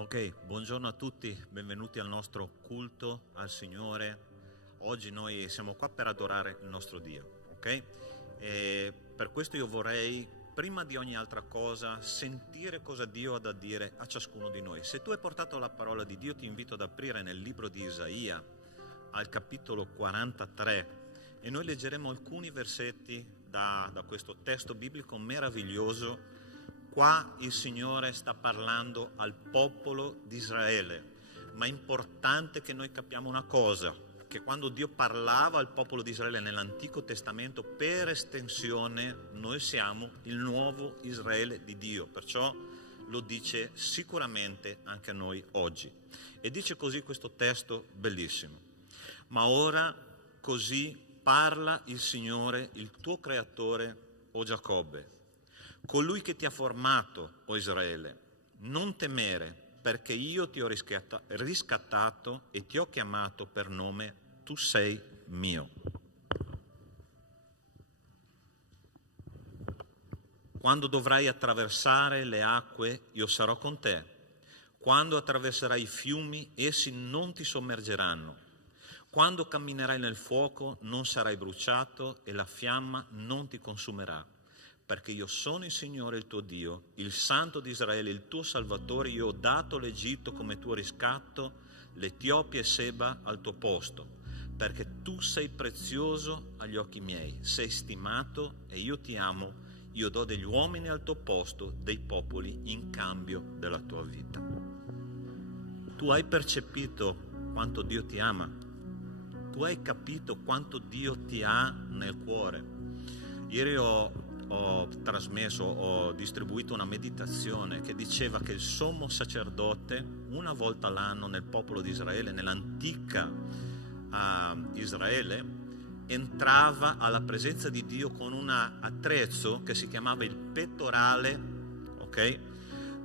Ok, buongiorno a tutti, benvenuti al nostro culto al Signore. Oggi noi siamo qua per adorare il nostro Dio, ok? E per questo io vorrei, prima di ogni altra cosa, sentire cosa Dio ha da dire a ciascuno di noi. Se tu hai portato la parola di Dio, ti invito ad aprire nel libro di Isaia, al capitolo 43, e noi leggeremo alcuni versetti da questo testo biblico meraviglioso. Qua il Signore sta parlando al popolo di Israele, ma è importante che noi capiamo una cosa, che quando Dio parlava al popolo di Israele nell'Antico Testamento, per estensione noi siamo il nuovo Israele di Dio, perciò lo dice sicuramente anche a noi oggi. E dice così questo testo bellissimo: ma ora così parla il Signore, il tuo creatore, o Giacobbe, colui che ti ha formato, o Israele. Non temere, perché io ti ho riscattato e ti ho chiamato per nome, tu sei mio. Quando dovrai attraversare le acque, io sarò con te. Quando attraverserai i fiumi, essi non ti sommergeranno. Quando camminerai nel fuoco, non sarai bruciato e la fiamma non ti consumerà. Perché io sono il Signore il tuo Dio, il Santo di Israele, il tuo Salvatore. Io ho dato l'Egitto come tuo riscatto, l'Etiopia e Seba al tuo posto, perché tu sei prezioso agli occhi miei, sei stimato e io ti amo. Io do degli uomini al tuo posto, dei popoli in cambio della tua vita. Tu hai percepito quanto Dio ti ama? Tu hai capito quanto Dio ti ha nel cuore? Ieri ho distribuito una meditazione che diceva che il sommo sacerdote una volta l'anno nel popolo di Israele, nell'antica Israele, entrava alla presenza di Dio con un attrezzo che si chiamava il pettorale, ok?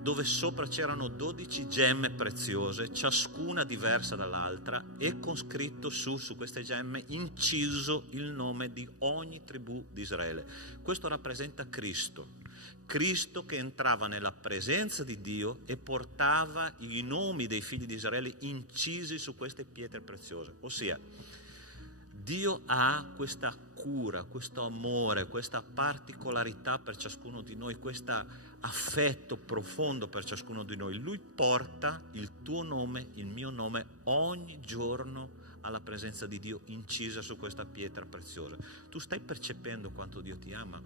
Dove sopra c'erano 12 gemme preziose, ciascuna diversa dall'altra, e con scritto su queste gemme inciso il nome di ogni tribù di Israele. Questo rappresenta Cristo che entrava nella presenza di Dio e portava i nomi dei figli di Israele incisi su queste pietre preziose. Ossia, Dio ha questa cura, questo amore, questa particolarità per ciascuno di noi, questo affetto profondo per ciascuno di noi. Lui porta il tuo nome, il mio nome, ogni giorno alla presenza di Dio incisa su questa pietra preziosa. Tu stai percependo quanto Dio ti ama?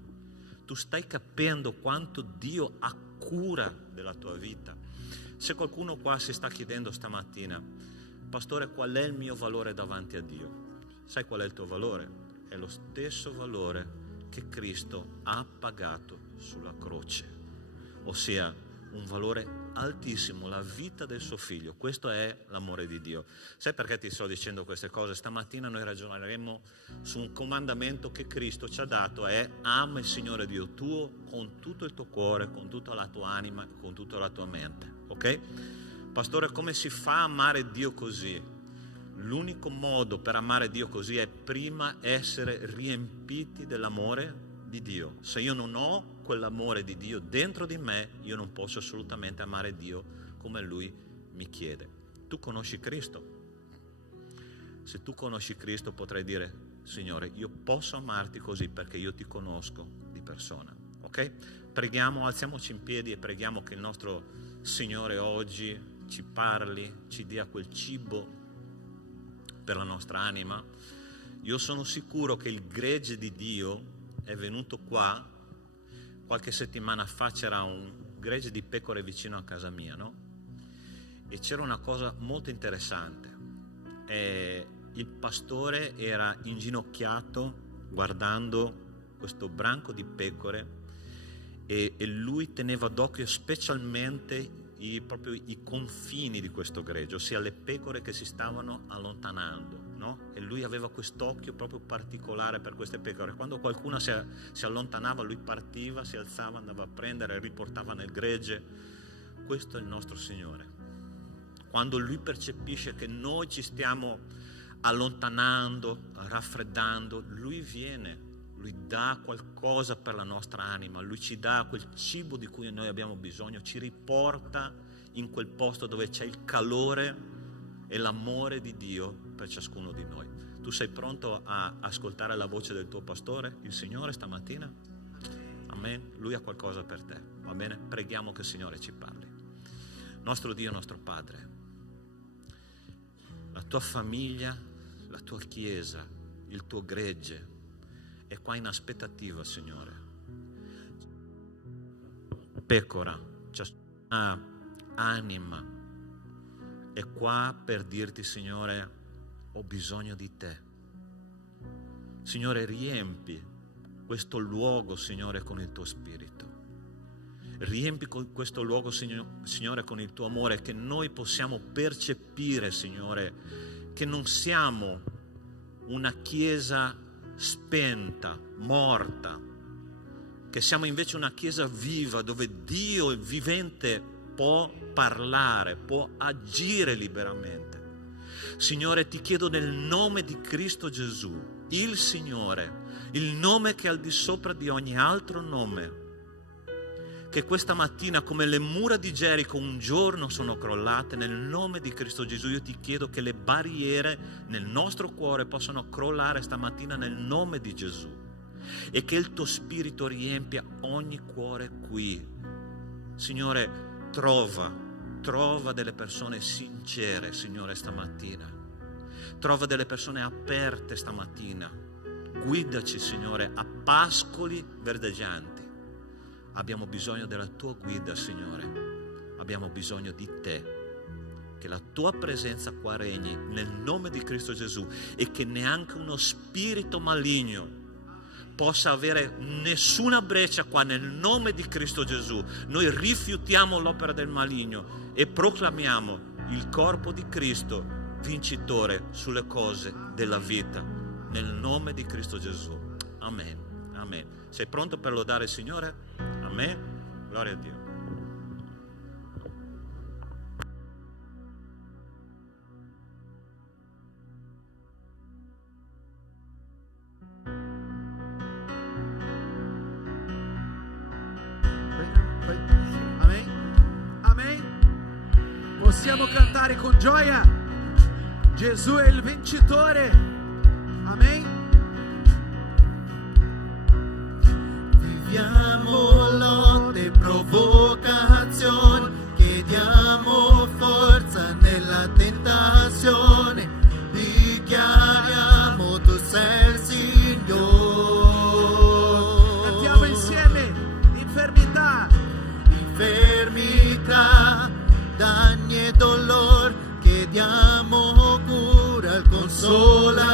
Tu stai capendo quanto Dio ha cura della tua vita? Se qualcuno qua si sta chiedendo stamattina: pastore, qual è il mio valore davanti a Dio? Sai qual è il tuo valore? È lo stesso valore che Cristo ha pagato sulla croce, ossia un valore altissimo, la vita del suo figlio. Questo è l'amore di Dio. Sai perché ti sto dicendo queste cose? Stamattina noi ragioneremo su un comandamento che Cristo ci ha dato: è ama il Signore Dio tuo con tutto il tuo cuore, con tutta la tua anima, con tutta la tua mente. Ok? Pastore, come si fa a amare Dio così? L'unico modo per amare Dio così è prima essere riempiti dell'amore di Dio. Se io non ho quell'amore di Dio dentro di me, io non posso assolutamente amare Dio come Lui mi chiede. Tu conosci Cristo? Se tu conosci Cristo, potrai dire: Signore, io posso amarti così perché io ti conosco di persona. Ok? Preghiamo, alziamoci in piedi e preghiamo che il nostro Signore oggi ci parli, ci dia quel cibo per la nostra anima. Io sono sicuro che il gregge di Dio è venuto qua. Qualche settimana fa c'era un gregge di pecore vicino a casa mia, no? E c'era una cosa molto interessante. Il pastore era inginocchiato guardando questo branco di pecore e lui teneva d'occhio specialmente proprio i confini di questo gregge, ossia le pecore che si stavano allontanando, no? E lui aveva quest'occhio proprio particolare per queste pecore. Quando qualcuna si allontanava, lui partiva, si alzava, andava a prendere e riportava nel gregge. Questo è il nostro Signore. Quando lui percepisce che noi ci stiamo allontanando, raffreddando, lui viene Lui dà qualcosa per la nostra anima, Lui ci dà quel cibo di cui noi abbiamo bisogno, ci riporta in quel posto dove c'è il calore e l'amore di Dio per ciascuno di noi. Tu sei pronto a ascoltare la voce del tuo pastore, il Signore, stamattina? Amen. Lui ha qualcosa per te, va bene? Preghiamo che il Signore ci parli. Nostro Dio, nostro Padre, la tua famiglia, la tua chiesa, il tuo gregge è qua in aspettativa, Signore. Pecora, ciascuna anima è qua per dirti, Signore, ho bisogno di te. Signore, riempi questo luogo, Signore, con il tuo spirito. Riempi questo luogo, Signore, con il tuo amore, che noi possiamo percepire, Signore, che non siamo una chiesa spenta, morta, che siamo invece una chiesa viva, dove Dio, il vivente, può parlare, può agire liberamente. Signore, ti chiedo nel nome di Cristo Gesù, il Signore, il nome che è al di sopra di ogni altro nome, che questa mattina, come le mura di Gerico un giorno sono crollate, nel nome di Cristo Gesù io ti chiedo che le barriere nel nostro cuore possano crollare stamattina nel nome di Gesù, e che il tuo spirito riempia ogni cuore qui. Signore, trova delle persone sincere, Signore, stamattina. Trova delle persone aperte stamattina. Guidaci, Signore, a pascoli verdeggianti. Abbiamo bisogno della tua guida, Signore. Abbiamo bisogno di te. Che la tua presenza qua regni nel nome di Cristo Gesù, e che neanche uno spirito maligno possa avere nessuna breccia qua nel nome di Cristo Gesù. Noi rifiutiamo l'opera del maligno e proclamiamo il corpo di Cristo vincitore sulle cose della vita nel nome di Cristo Gesù. Amen. Amen. Sei pronto per lodare il Signore? Amen. Gloria a Dio. Possiamo cantare con gioia. Gesù è il vincitore. Amen. Viviamo lotte e provocazioni, chiediamo forza nella tentazione, dichiariamo tu sei il Signore. Cantiamo insieme. Infermità, danni e dolore, chiediamo cura, il consolatore.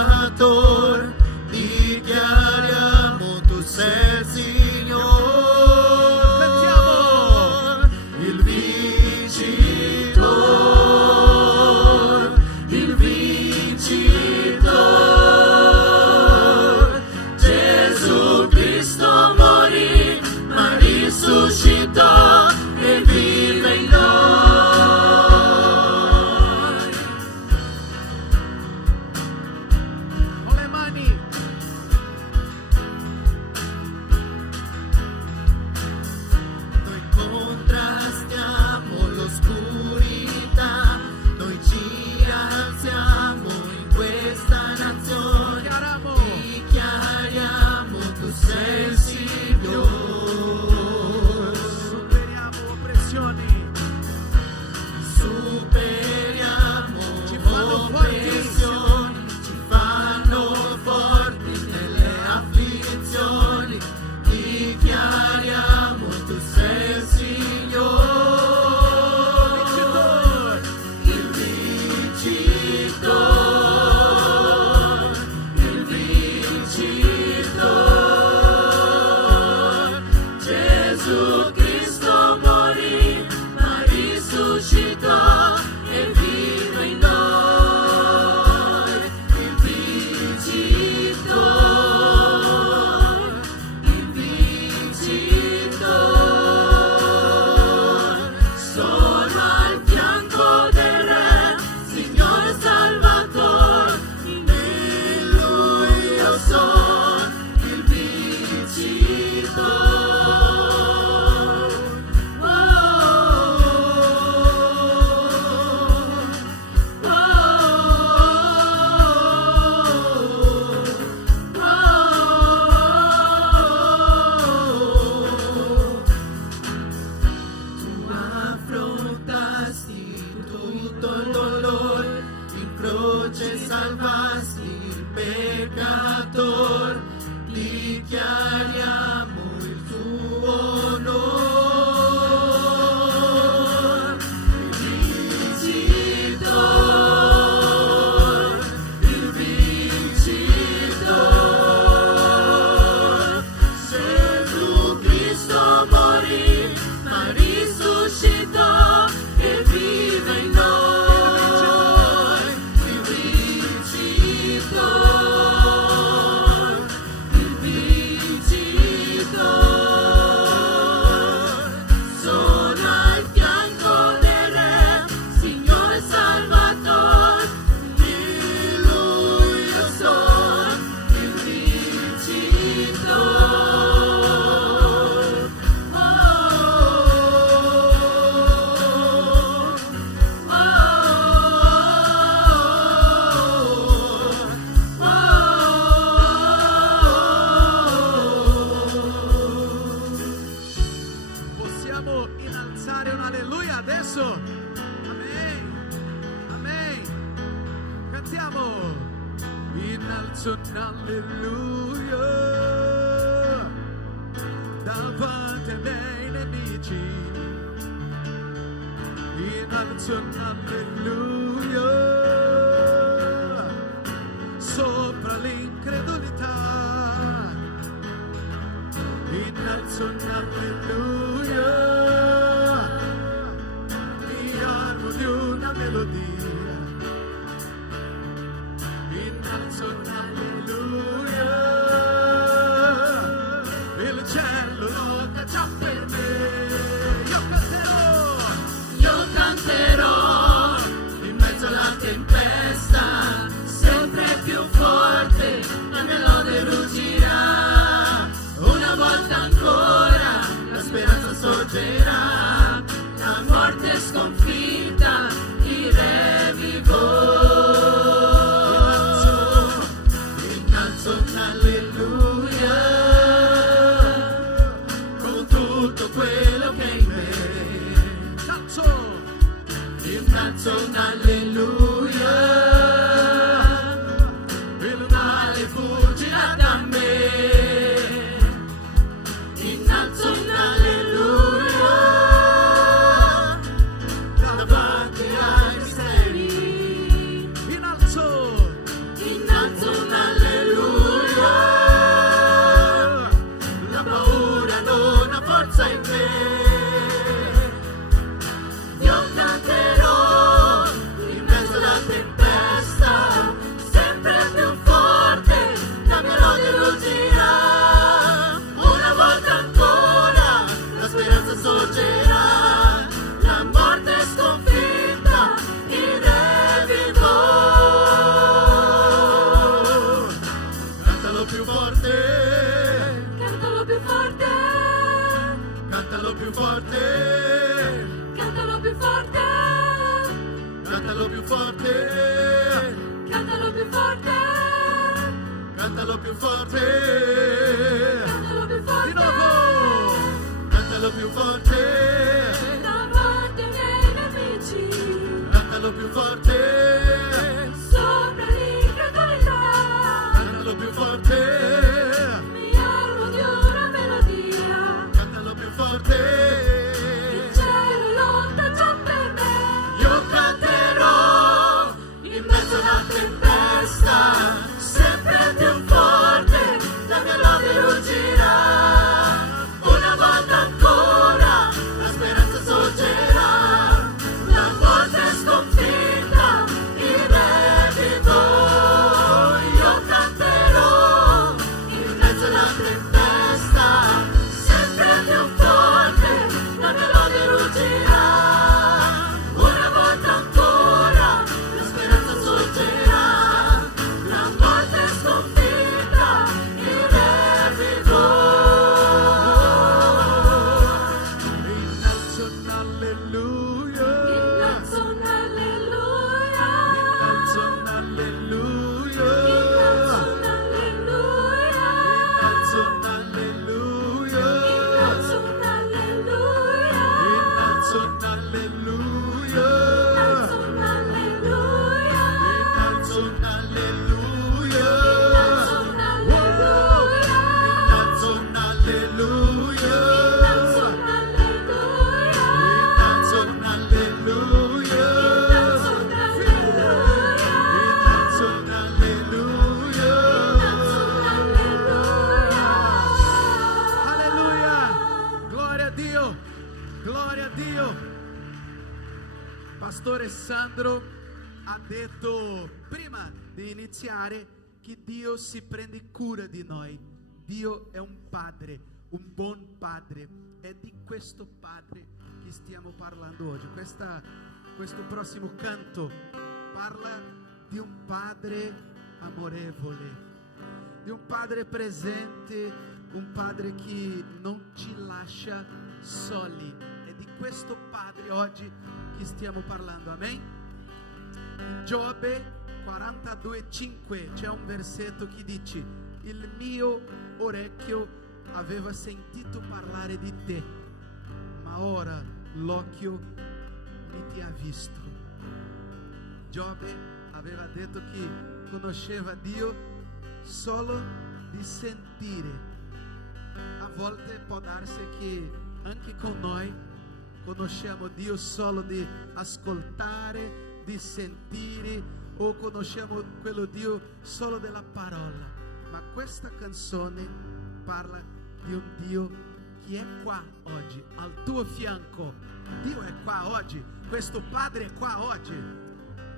dichiariamo il tuo onore. Il vincitor, Gesù Cristo morì, ma risuscitò e vive in noi. Il vincitor, sono al fianco del Re, Signore Salvatore, di Lui io sono il vincitore. Possiamo innalzare un alleluia adesso? Amen. Amen. Cantiamo. Innalzo un alleluia davanti ai miei nemici. Innalzo un alleluia sopra l'incredulità. Innalzo un alleluia, mi armo di una melodia. Innalzo un alleluia, il cielo lotta già per me. Io canterò in mezzo alla tempesta, sempre più forte la mia lode ruggirà. Una volta ancora la speranza sorgerà, la morte è sconfitta, il Re vivo. Innalzo un alleluia con tutto quello che è in me. Innalzo un alleluia, il male fuggirà da me. Innalzo un alleluia davanti ai misteri. Innalzo un alleluia, la paura non ha forza in me. Io canterò in mezzo alla tempesta, sempre più forte la melodia ruggirà. Una volta ancora la speranza sorgerà, la morte è sconfitta, il Re vivo. Cantalo più forte, cantalo più forte, cantalo più forte, cantalo più forte, cantalo più forte, cantalo più forte, cantalo più forte, cantalo più forte, di nuovo, cantalo più forte, davanti ai miei nemici, cantalo più forte, sopra l'incredulità, cantalo più forte, mi armo di una melodia, cantalo più forte, il cielo lotta già per me. Io canterò in mezzo alla tempesta, sempre più forte la mia lode ruggirà. Una volta ancora pastore Sandro ha detto prima di iniziare che Dio si prende cura di noi. Dio è un padre, un buon padre. È di questo padre che stiamo parlando oggi. Questo prossimo canto parla di un padre amorevole, di un padre presente, un padre che non ci lascia soli. È di questo padre oggi che stiamo parlando. Amen. In Giobbe 42:5 c'è un versetto che dice: il mio orecchio aveva sentito parlare di te, ma ora l'occhio mi ti ha visto. Giobbe aveva detto che conosceva Dio solo di sentire. A volte può darsi che anche con noi conosciamo Dio solo di ascoltare, di sentire, o conosciamo quello Dio solo della parola. Ma questa canzone parla di un Dio che è qua oggi, al tuo fianco. Dio è qua oggi, questo padre è qua oggi.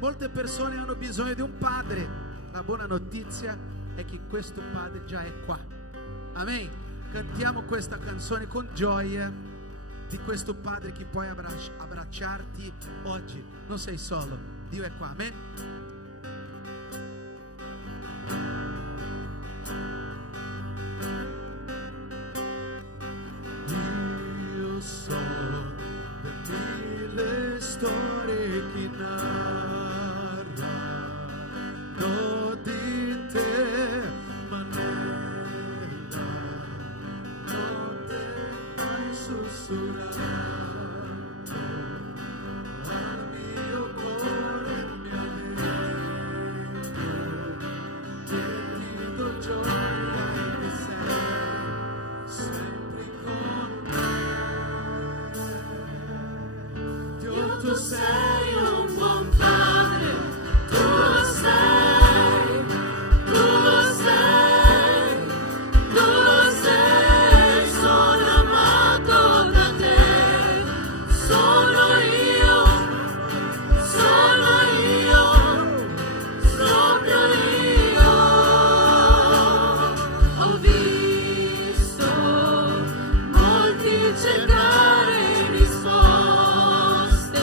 Molte persone hanno bisogno di un padre. La buona notizia è che questo padre già è qua. Amen. Cantiamo questa canzone con gioia di questo padre che puoi abbracciarti oggi. Non sei solo, Dio è qua. Amen. Io so le mille storie che narrano di te, ma nella notte hai sussurrato al mio cuore, mi ha detto che ti do gioia e che sei sempre con me. Dio, Tu sei un buon padre, tu lo sei, tu lo sei, tu lo sei, sono amato da te, sono io, proprio io. Ho visto molti cercare risposte,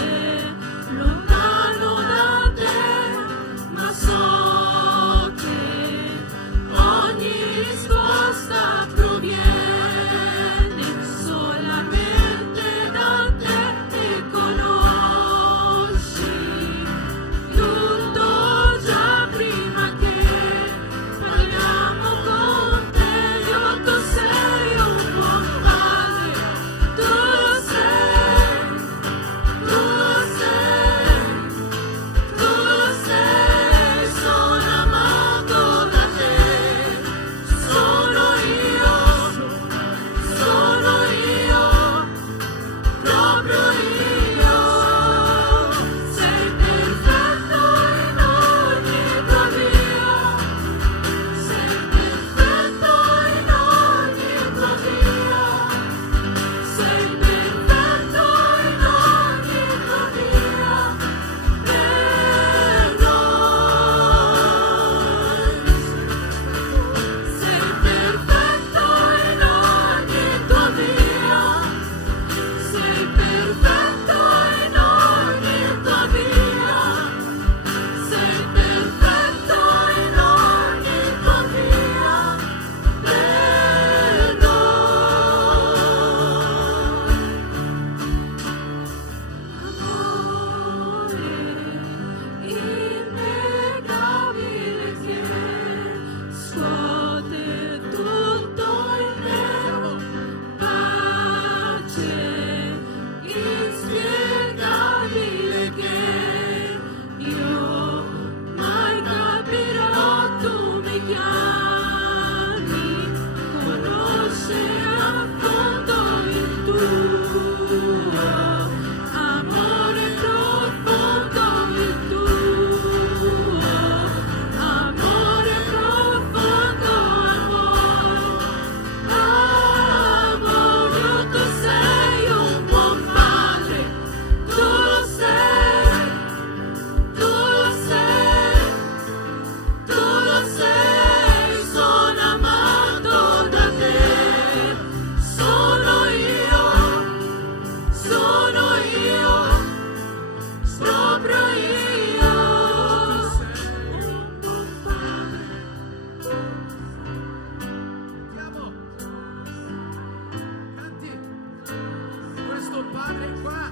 Padre è qua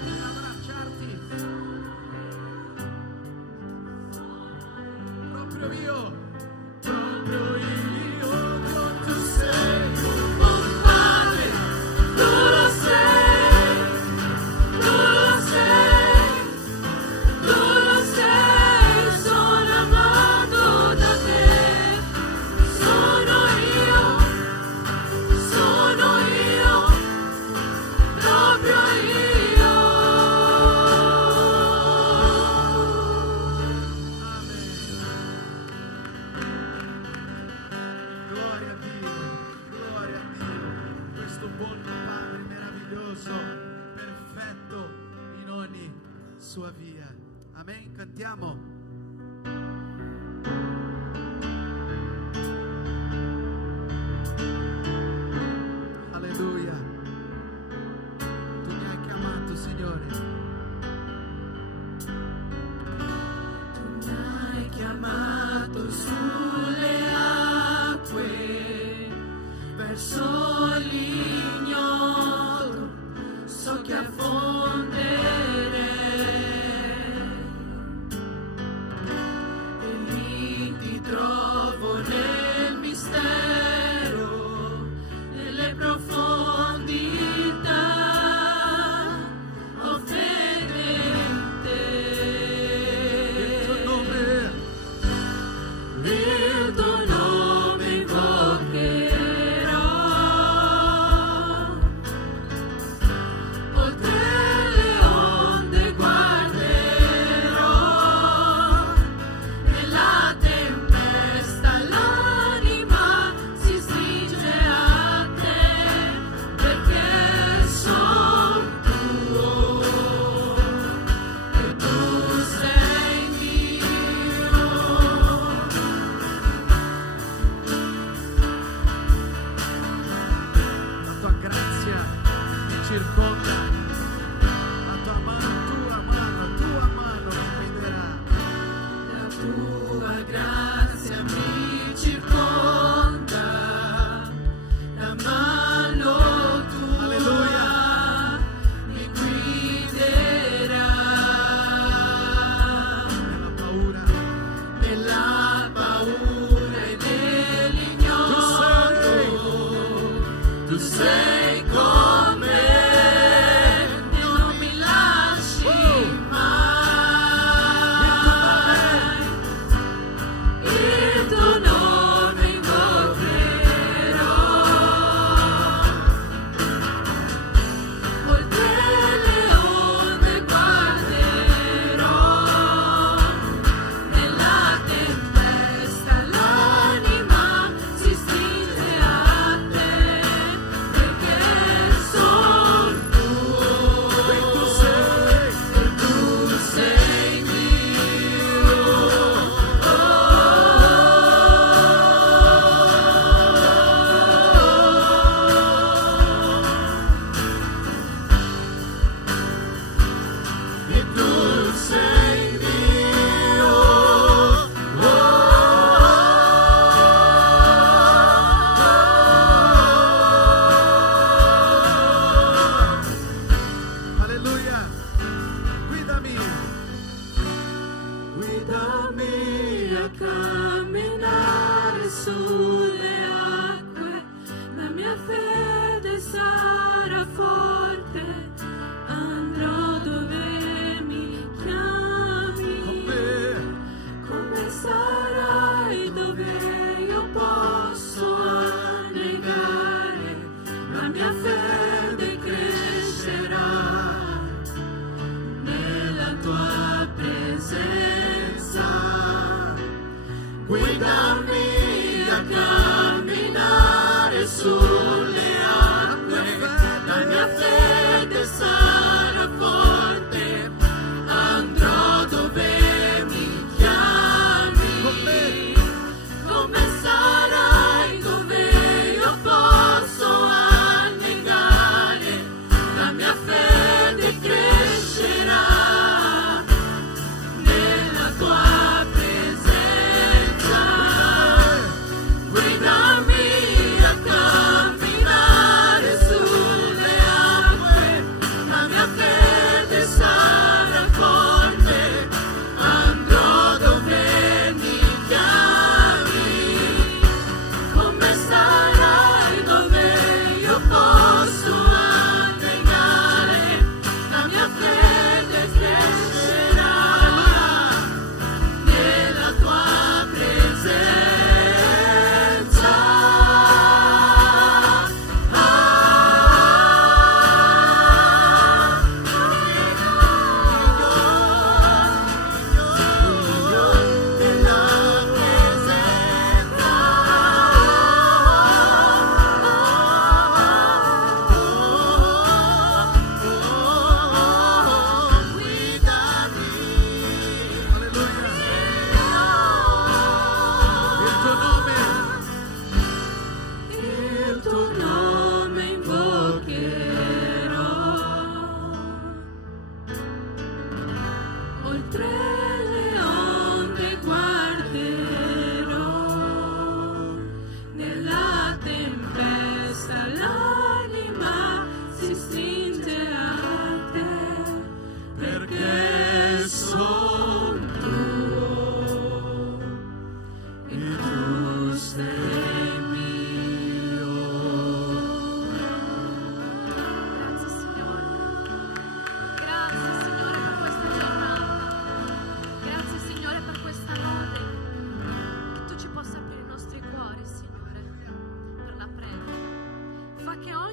per abbracciarti. Proprio io, tu sei un buon padre, tu lo sei, tu lo sei, tu lo sei, sono amato da te, sono io, proprio io. Gloria a Dio, questo buon Padre meraviglioso, perfetto in ogni sua via. Amen, cantiamo. Alleluia. Tu mi hai chiamato, Signore. Mi hai chiamato sulle acque, verso l'ignoto, so che affonderei.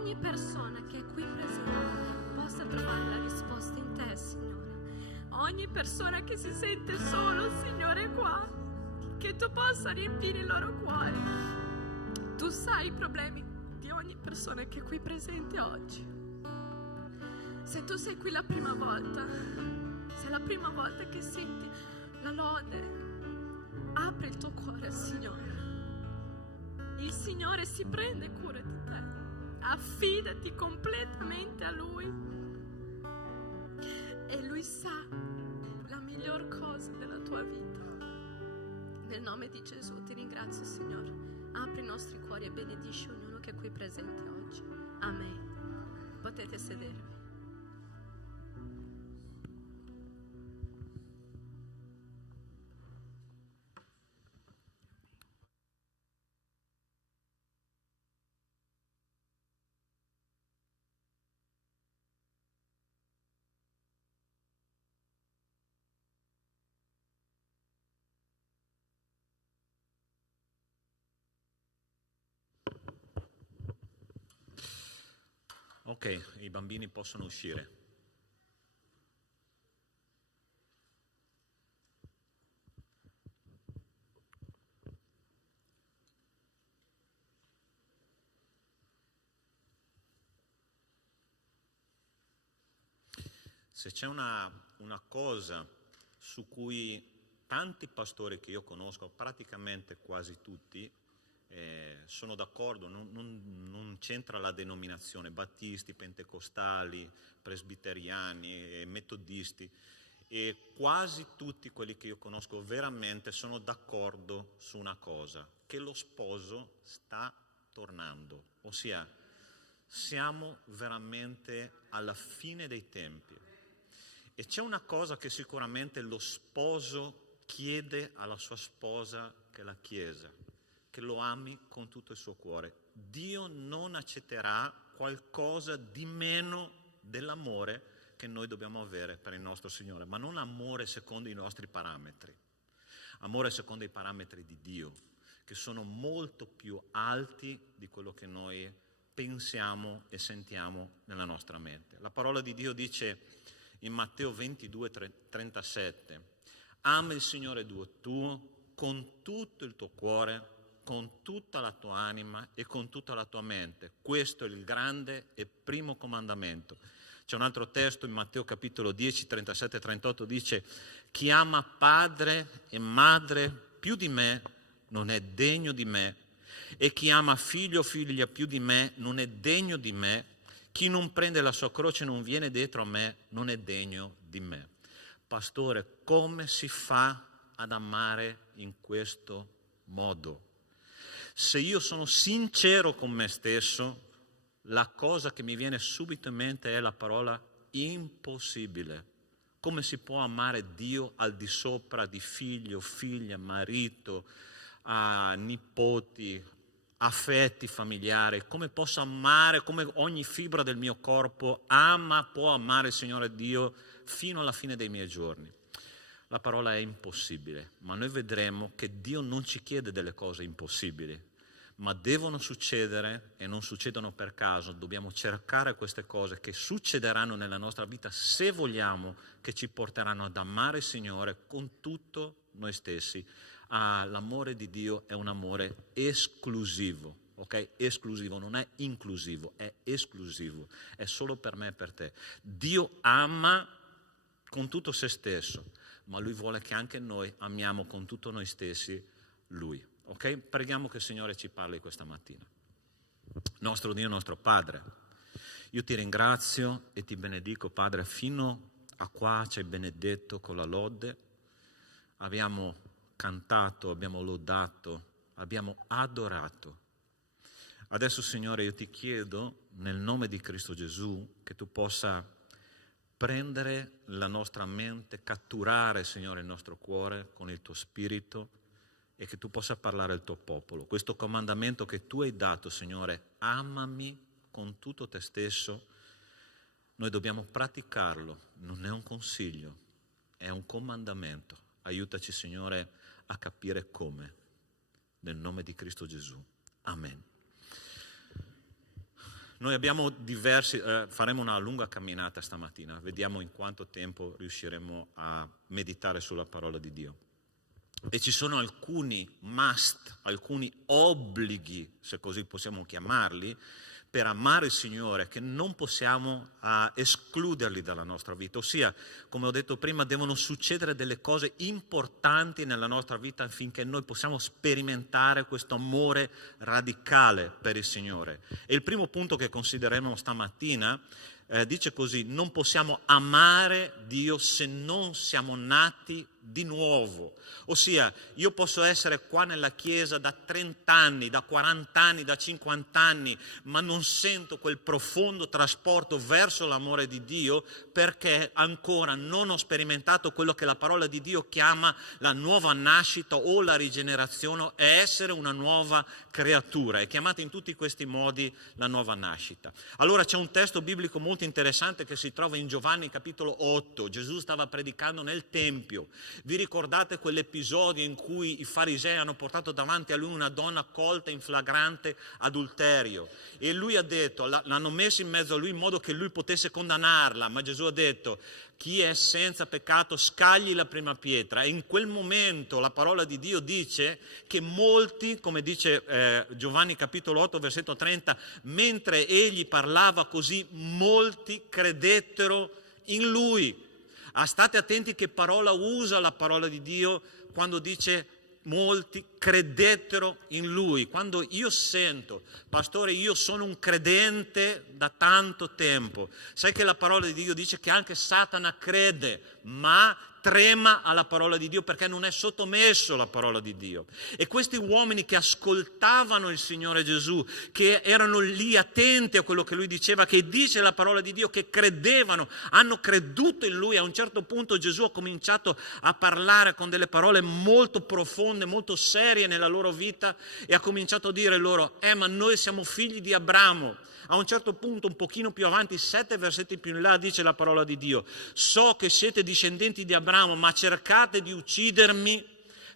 ogni persona che è qui presente possa trovare la risposta in te, Signore. Ogni persona che si sente solo, Signore, qua, che tu possa riempire i loro cuori. Tu sai i problemi di ogni persona che è qui presente oggi. Se tu sei qui la prima volta, se è la prima volta che senti la lode, apri il tuo cuore al Signore. Il Signore si prende cura di te. Affidati completamente a Lui. E Lui sa la miglior cosa della tua vita. Nel nome di Gesù ti ringrazio, Signore. Apri i nostri cuori e benedici ognuno che è qui presente oggi. Amen. Potete sedervi. Ok, i bambini possono uscire. Se c'è una cosa su cui tanti pastori che io conosco, praticamente quasi tutti, sono d'accordo, non c'entra la denominazione, battisti, pentecostali, presbiteriani, metodisti, e quasi tutti quelli che io conosco veramente sono d'accordo su una cosa, che lo sposo sta tornando, ossia siamo veramente alla fine dei tempi. E c'è una cosa che sicuramente lo sposo chiede alla sua sposa, che è la Chiesa, che lo ami con tutto il suo cuore. Dio non accetterà qualcosa di meno dell'amore che noi dobbiamo avere per il nostro Signore, ma non amore secondo i nostri parametri, amore secondo i parametri di Dio, che sono molto più alti di quello che noi pensiamo e sentiamo nella nostra mente. La parola di Dio dice in Matteo 22:37: ama il Signore Dio tuo con tutto il tuo cuore, con tutta la tua anima e con tutta la tua mente. Questo è il grande e primo comandamento. C'è un altro testo in Matteo capitolo 10, 37 e 38, dice: chi ama padre e madre più di me non è degno di me, e chi ama figlio o figlia più di me non è degno di me. Chi non prende la sua croce e non viene dietro a me non è degno di me. Pastore, come si fa ad amare in questo modo? Se io sono sincero con me stesso, la cosa che mi viene subito in mente è la parola impossibile. Come si può amare Dio al di sopra di figlio, figlia, marito, nipoti, affetti familiari? Come posso amare, come ogni fibra del mio corpo può amare il Signore Dio fino alla fine dei miei giorni? La parola è impossibile, ma noi vedremo che Dio non ci chiede delle cose impossibili, ma devono succedere e non succedono per caso. Dobbiamo cercare queste cose che succederanno nella nostra vita se vogliamo, che ci porteranno ad amare il Signore con tutto noi stessi. L'amore di Dio è un amore esclusivo, ok? Esclusivo, non è inclusivo, è esclusivo, è solo per me e per te. Dio ama con tutto se stesso, ma Lui vuole che anche noi amiamo con tutto noi stessi Lui, ok? Preghiamo che il Signore ci parli questa mattina. Nostro Dio, nostro Padre, io ti ringrazio e ti benedico, Padre. Fino a qua ci hai benedetto con la lode, abbiamo cantato, abbiamo lodato, abbiamo adorato. Adesso, Signore, io ti chiedo nel nome di Cristo Gesù che tu possa prendere la nostra mente, catturare, Signore, il nostro cuore con il tuo spirito, e che tu possa parlare al tuo popolo. Questo comandamento che tu hai dato, Signore, amami con tutto te stesso, noi dobbiamo praticarlo. Non è un consiglio, è un comandamento. Aiutaci, Signore, a capire come. Nel nome di Cristo Gesù. Amen. Noi abbiamo faremo una lunga camminata stamattina, vediamo in quanto tempo riusciremo a meditare sulla parola di Dio. E ci sono alcuni must, alcuni obblighi, se così possiamo chiamarli, per amare il Signore, che non possiamo escluderli dalla nostra vita. Ossia, come ho detto prima, devono succedere delle cose importanti nella nostra vita affinché noi possiamo sperimentare questo amore radicale per il Signore. E il primo punto che considereremo stamattina dice così: non possiamo amare Dio se non siamo nati di nuovo. Ossia, io posso essere qua nella chiesa da 30 anni, da 40 anni, da 50 anni, ma non sento quel profondo trasporto verso l'amore di Dio perché ancora non ho sperimentato quello che la parola di Dio chiama la nuova nascita o la rigenerazione, è essere una nuova creatura. È chiamata in tutti questi modi la nuova nascita. Allora c'è un testo biblico molto interessante che si trova in Giovanni capitolo 8. Gesù stava predicando nel Tempio. Vi ricordate quell'episodio in cui i farisei hanno portato davanti a lui una donna colta in flagrante adulterio e lui ha detto, l'hanno messo in mezzo a lui in modo che lui potesse condannarla, ma Gesù ha detto: chi è senza peccato scagli la prima pietra. E in quel momento la parola di Dio dice che molti, come dice Giovanni capitolo 8 versetto 30, mentre egli parlava così molti credettero in lui. State attenti che parola usa la parola di Dio quando dice molti credettero in lui. Quando io sento, pastore, io sono un credente da tanto tempo, sai che la parola di Dio dice che anche Satana crede, ma trema alla parola di Dio perché non è sottomesso alla parola di Dio. E questi uomini che ascoltavano il Signore Gesù, che erano lì attenti a quello che lui diceva, che dice la parola di Dio, che credevano, hanno creduto in lui. A un certo punto Gesù ha cominciato a parlare con delle parole molto profonde, molto serie nella loro vita e ha cominciato a dire loro: ma noi siamo figli di Abramo. A un certo punto, un pochino più avanti, 7 versetti più in là, dice la parola di Dio: so che siete discendenti di Abramo, ma cercate di uccidermi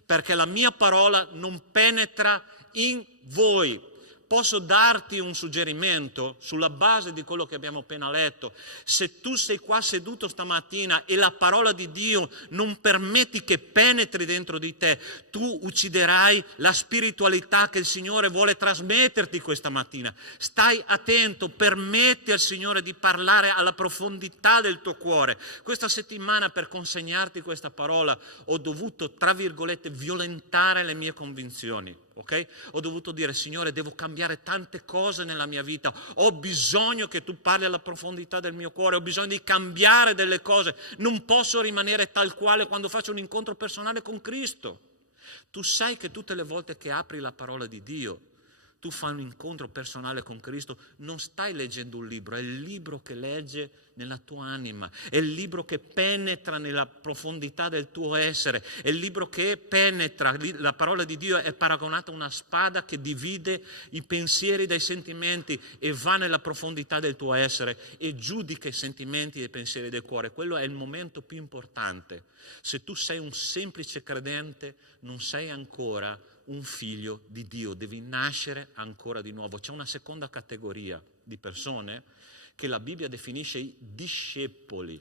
perché la mia parola non penetra in voi. Posso darti un suggerimento sulla base di quello che abbiamo appena letto? Se tu sei qua seduto stamattina e la parola di Dio non permetti che penetri dentro di te, tu ucciderai la spiritualità che il Signore vuole trasmetterti questa mattina. Stai attento, permetti al Signore di parlare alla profondità del tuo cuore. Questa settimana, per consegnarti questa parola, ho dovuto, tra virgolette, violentare le mie convinzioni. Okay? Ho dovuto dire: Signore, devo cambiare tante cose nella mia vita, ho bisogno che tu parli alla profondità del mio cuore, ho bisogno di cambiare delle cose, non posso rimanere tal quale quando faccio un incontro personale con Cristo. Tu sai che tutte le volte che apri la parola di Dio, tu fai un incontro personale con Cristo, non stai leggendo un libro, è il libro che legge nella tua anima, è il libro che penetra nella profondità del tuo essere, è il libro che penetra. La parola di Dio è paragonata a una spada che divide i pensieri dai sentimenti e va nella profondità del tuo essere e giudica i sentimenti e i pensieri del cuore. Quello è il momento più importante. Se tu sei un semplice credente, non sei ancora un figlio di Dio, devi nascere ancora di nuovo. C'è una seconda categoria di persone che la Bibbia definisce i discepoli,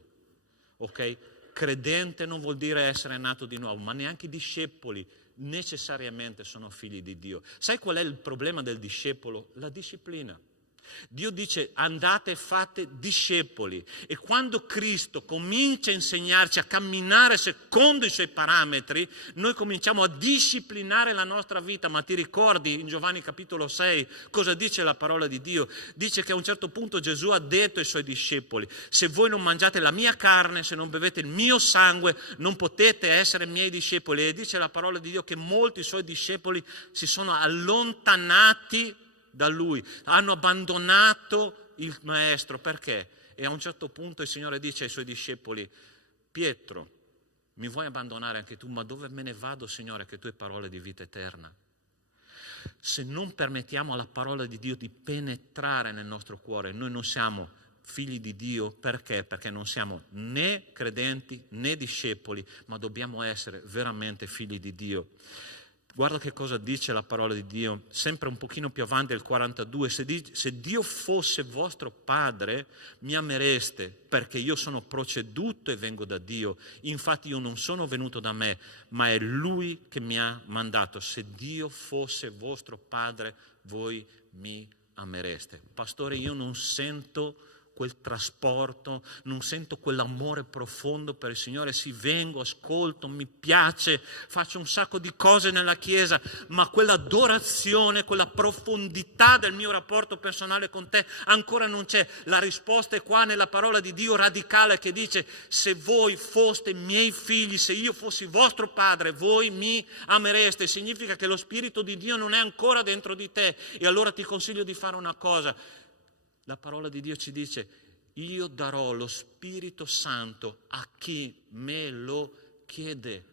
ok? Credente non vuol dire essere nato di nuovo, ma neanche i discepoli necessariamente sono figli di Dio. Sai qual è il problema del discepolo? La disciplina. Dio dice: andate e fate discepoli. E quando Cristo comincia a insegnarci a camminare secondo i suoi parametri, noi cominciamo a disciplinare la nostra vita. Ma ti ricordi in Giovanni capitolo 6 cosa dice la parola di Dio? Dice che a un certo punto Gesù ha detto ai suoi discepoli: se voi non mangiate la mia carne, se non bevete il mio sangue, non potete essere miei discepoli. E dice la parola di Dio che molti suoi discepoli si sono allontanati da lui, hanno abbandonato il maestro. Perché? E a un certo punto il Signore dice ai suoi discepoli: Pietro, mi vuoi abbandonare anche tu? Ma dove me ne vado, Signore, che tu hai parole di vita eterna? Se non permettiamo alla parola di Dio di penetrare nel nostro cuore, noi non siamo figli di Dio. Perché? Perché non siamo né credenti né discepoli, ma dobbiamo essere veramente figli di Dio. Guarda che cosa dice la parola di Dio, sempre un pochino più avanti al 42, se Dio fosse vostro padre mi amereste perché io sono proceduto e vengo da Dio, infatti io non sono venuto da me ma è Lui che mi ha mandato. Se Dio fosse vostro padre voi mi amereste. Pastore, io non sento quel trasporto, non sento quell'amore profondo per il Signore. Sì, vengo, ascolto, mi piace, faccio un sacco di cose nella Chiesa, ma quell'adorazione, quella profondità del mio rapporto personale con te ancora non c'è. La risposta è qua nella parola di Dio radicale che dice: se voi foste miei figli, se io fossi vostro padre, voi mi amereste. Significa che lo Spirito di Dio non è ancora dentro di te, e allora ti consiglio di fare una cosa. La parola di Dio ci dice: io darò lo Spirito Santo a chi me lo chiede.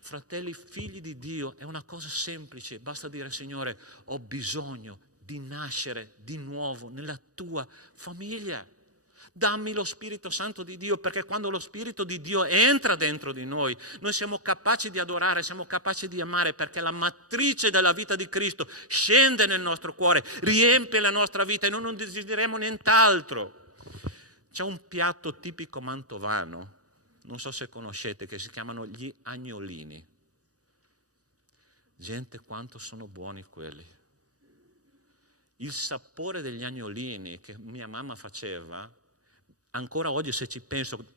Fratelli, figli di Dio, è una cosa semplice, basta dire: Signore, ho bisogno di nascere di nuovo nella tua famiglia. Dammi lo Spirito Santo di Dio, perché quando lo Spirito di Dio entra dentro di noi siamo capaci di adorare, siamo capaci di amare, perché la matrice della vita di Cristo scende nel nostro cuore, riempie la nostra vita e noi non desideriamo nient'altro. C'è un piatto tipico mantovano, non so se conoscete, che si chiamano gli agnolini. Gente, quanto sono buoni quelli. Il sapore degli agnolini che mia mamma faceva, ancora oggi se ci penso,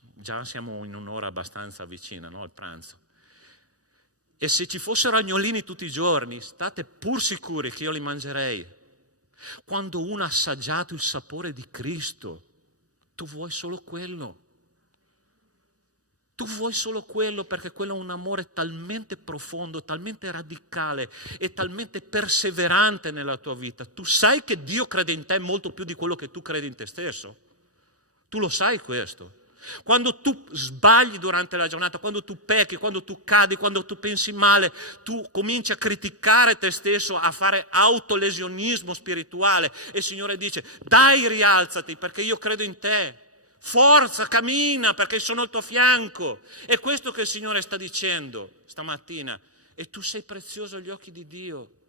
già siamo in un'ora abbastanza vicina, no, al pranzo. E se ci fossero agnolini tutti i giorni, state pur sicuri che io li mangerei. Quando uno ha assaggiato il sapore di Cristo, tu vuoi solo quello. Tu vuoi solo quello, perché quello è un amore talmente profondo, talmente radicale e talmente perseverante nella tua vita. Tu sai che Dio crede in te molto più di quello che tu credi in te stesso. Tu lo sai questo. Quando tu sbagli durante la giornata, quando tu pecchi, quando tu cadi, quando tu pensi male, tu cominci a criticare te stesso, a fare autolesionismo spirituale, e il Signore dice: dai, rialzati, perché io credo in te. Forza, cammina, perché sono al tuo fianco. È questo che il Signore sta dicendo stamattina. E tu sei prezioso agli occhi di Dio.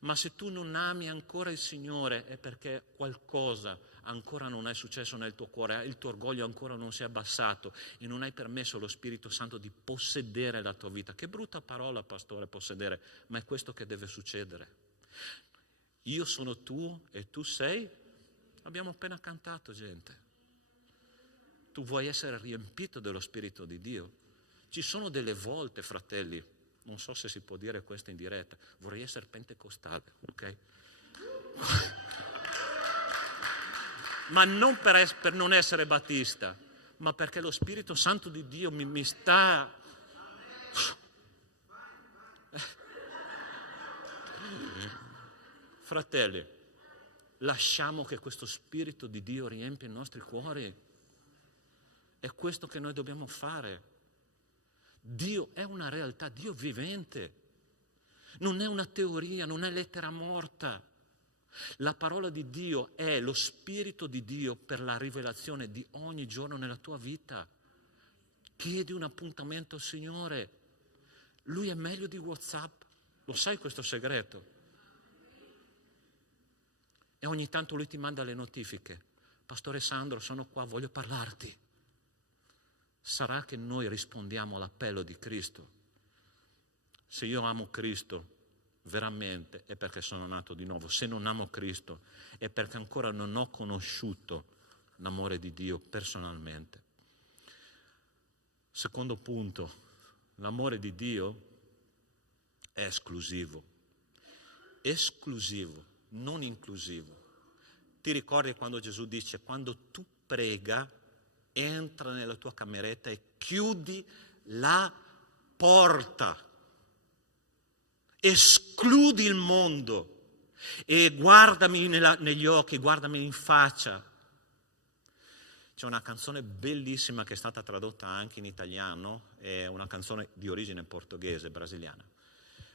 Ma se tu non ami ancora il Signore è perché qualcosa ancora non è successo nel tuo cuore, il tuo orgoglio ancora non si è abbassato e non hai permesso allo Spirito Santo di possedere la tua vita. Che brutta parola, pastore, possedere, ma è questo che deve succedere. Io sono tuo e tu sei. Abbiamo appena cantato, gente. Tu vuoi essere riempito dello Spirito di Dio? Ci sono delle volte, fratelli, non so se si può dire questo in diretta, vorrei essere pentecostale, ok? Ma non per non essere battista, ma perché lo Spirito Santo di Dio mi sta... Fratelli, lasciamo che questo Spirito di Dio riempia i nostri cuori. È questo che noi dobbiamo fare. Dio è una realtà, Dio vivente. Non è una teoria, non è lettera morta. La parola di Dio è lo Spirito di Dio per la rivelazione di ogni giorno nella tua vita. Chiedi un appuntamento al Signore. Lui è meglio di WhatsApp. Lo sai questo segreto? E ogni tanto Lui ti manda le notifiche. Pastore Sandro, sono qua, voglio parlarti. Sarà che noi rispondiamo all'appello di Cristo? Se io amo Cristo veramente è perché sono nato di nuovo. Se non amo Cristo è perché ancora non ho conosciuto l'amore di Dio personalmente. Secondo punto, l'amore di Dio è esclusivo. Esclusivo, non inclusivo. Ti ricordi quando Gesù dice: quando tu prega, entra nella tua cameretta e chiudi la porta, escludi il mondo e guardami negli occhi, guardami in faccia. C'è una canzone bellissima che è stata tradotta anche in italiano, è una canzone di origine portoghese, brasiliana.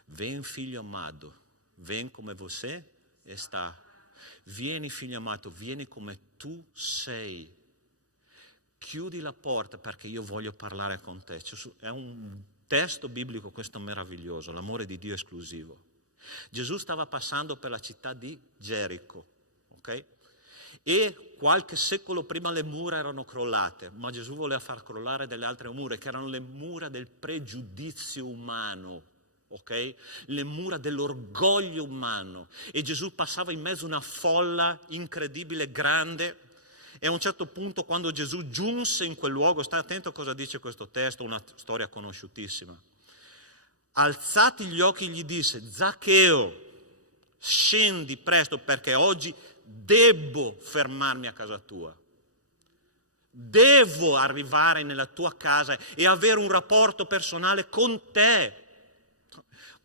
Vem figlio amado, vem come você está. Vieni figlio amato, vieni come tu sei. Chiudi la porta perché io voglio parlare con te. È un testo biblico questo meraviglioso, l'amore di Dio esclusivo. Gesù stava passando per la città di Gerico, ok? E qualche secolo prima le mura erano crollate, ma Gesù voleva far crollare delle altre mura, che erano le mura del pregiudizio umano, ok? Le mura dell'orgoglio umano. E Gesù passava in mezzo a una folla incredibile, grande, e a un certo punto, quando Gesù giunse in quel luogo, stai attento a cosa dice questo testo, una storia conosciutissima. Alzati gli occhi gli disse: Zaccheo, scendi presto, perché oggi devo fermarmi a casa tua. Devo arrivare nella tua casa e avere un rapporto personale con te.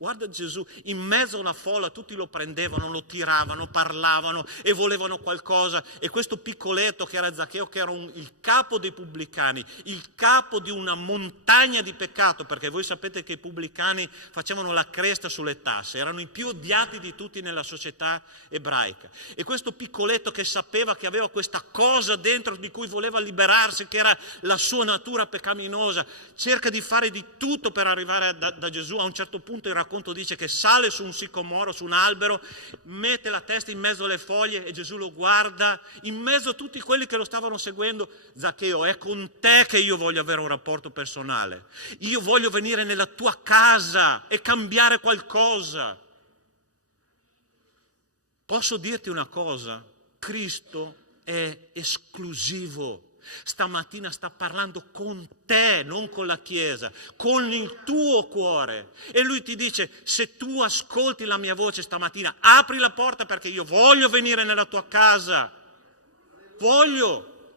Guarda Gesù, in mezzo a una folla tutti lo prendevano, lo tiravano, parlavano e volevano qualcosa. E questo piccoletto che era Zaccheo, che era il capo dei pubblicani, il capo di una montagna di peccato, perché voi sapete che i pubblicani facevano la cresta sulle tasse, erano i più odiati di tutti nella società ebraica. E questo piccoletto che sapeva che aveva questa cosa dentro di cui voleva liberarsi, che era la sua natura peccaminosa, cerca di fare di tutto per arrivare da Gesù. A un certo punto il racconto dice che sale su un sicomoro, su un albero, mette la testa in mezzo alle foglie e Gesù lo guarda, in mezzo a tutti quelli che lo stavano seguendo: Zaccheo, è con te che io voglio avere un rapporto personale, io voglio venire nella tua casa e cambiare qualcosa. Posso dirti una cosa? Cristo è esclusivo. Stamattina sta parlando con te, non con la Chiesa, con il tuo cuore. E lui ti dice: se tu ascolti la mia voce stamattina, apri la porta, perché io voglio venire nella tua casa. Voglio.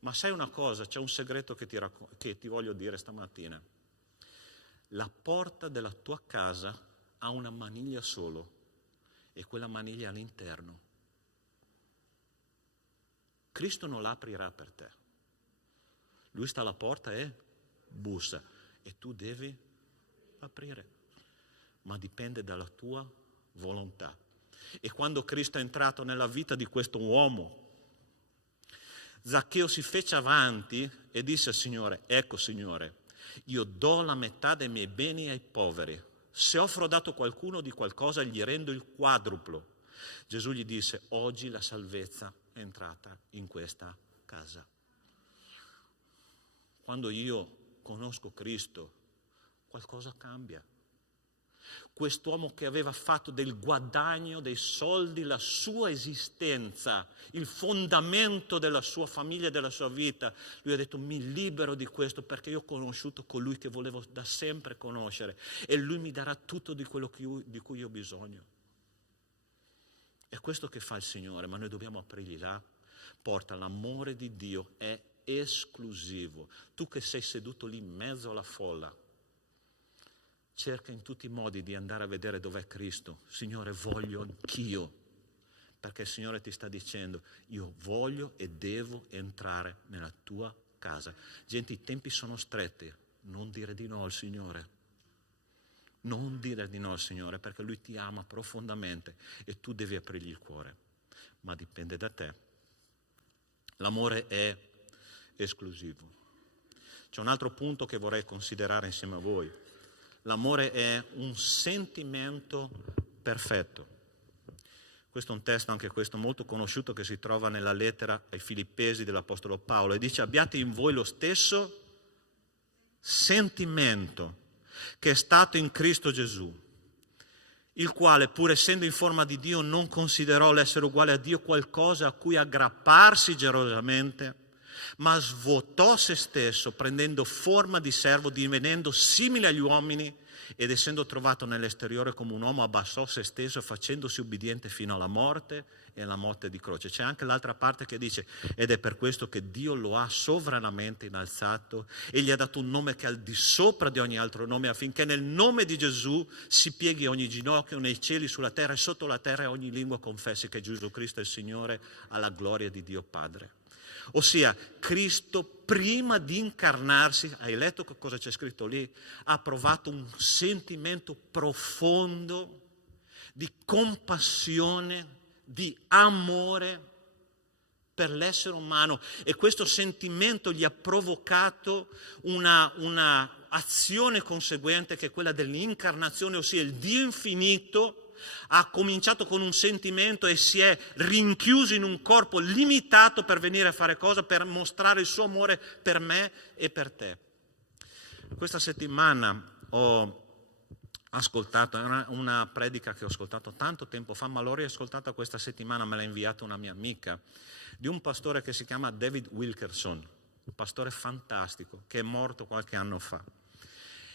Ma sai una cosa? C'è un segreto che ti voglio dire stamattina. La porta della tua casa ha una maniglia solo, e quella maniglia è all'interno. Cristo non la aprirà per te. Lui sta alla porta e bussa, e tu devi aprire, ma dipende dalla tua volontà. E quando Cristo è entrato nella vita di questo uomo, Zaccheo si fece avanti e disse al Signore: ecco Signore, io do la metà dei miei beni ai poveri, se ho frodato qualcuno di qualcosa gli rendo il quadruplo. Gesù gli disse: oggi la salvezza è entrata in questa casa. Quando io conosco Cristo, qualcosa cambia. Quest'uomo che aveva fatto del guadagno dei soldi la sua esistenza, il fondamento della sua famiglia e della sua vita, lui ha detto: mi libero di questo, perché io ho conosciuto colui che volevo da sempre conoscere, e lui mi darà tutto di quello di cui io ho bisogno. È questo che fa il Signore, ma noi dobbiamo aprirgli la porta. L'amore di Dio è esclusivo. Tu che sei seduto lì in mezzo alla folla, cerca in tutti i modi di andare a vedere dov'è Cristo. Signore, voglio anch'io, perché il Signore ti sta dicendo: io voglio e devo entrare nella tua casa. Gente, i tempi sono stretti, non dire di no al Signore. Non dire di no al Signore, perché Lui ti ama profondamente e tu devi aprirgli il cuore, ma dipende da te. L'amore è esclusivo. C'è un altro punto che vorrei considerare insieme a voi. L'amore è un sentimento perfetto. Questo è un testo, anche questo molto conosciuto, che si trova nella lettera ai Filippesi dell'Apostolo Paolo, e dice: abbiate in voi lo stesso sentimento che è stato in Cristo Gesù, il quale, pur essendo in forma di Dio, non considerò l'essere uguale a Dio qualcosa a cui aggrapparsi gelosamente, ma svuotò se stesso, prendendo forma di servo, divenendo simile agli uomini, ed essendo trovato nell'esteriore come un uomo, abbassò se stesso, facendosi ubbidiente fino alla morte e alla morte di croce. C'è anche l'altra parte che dice: ed è per questo che Dio lo ha sovranamente innalzato e gli ha dato un nome che è al di sopra di ogni altro nome, affinché nel nome di Gesù si pieghi ogni ginocchio nei cieli, sulla terra e sotto la terra, e ogni lingua confessi che Gesù Cristo è il Signore, alla gloria di Dio Padre. Ossia, Cristo, prima di incarnarsi, hai letto che cosa c'è scritto lì? Ha provato un sentimento profondo di compassione, di amore per l'essere umano, e questo sentimento gli ha provocato azione conseguente che è quella dell'incarnazione, ossia il Dio infinito ha cominciato con un sentimento e si è rinchiuso in un corpo limitato per venire a fare cosa? Per mostrare il suo amore per me e per te. Questa settimana ho ascoltato, era una predica che ho ascoltato tanto tempo fa, ma l'ho riascoltata questa settimana, me l'ha inviata una mia amica, di un pastore che si chiama David Wilkerson, un pastore fantastico che è morto qualche anno fa.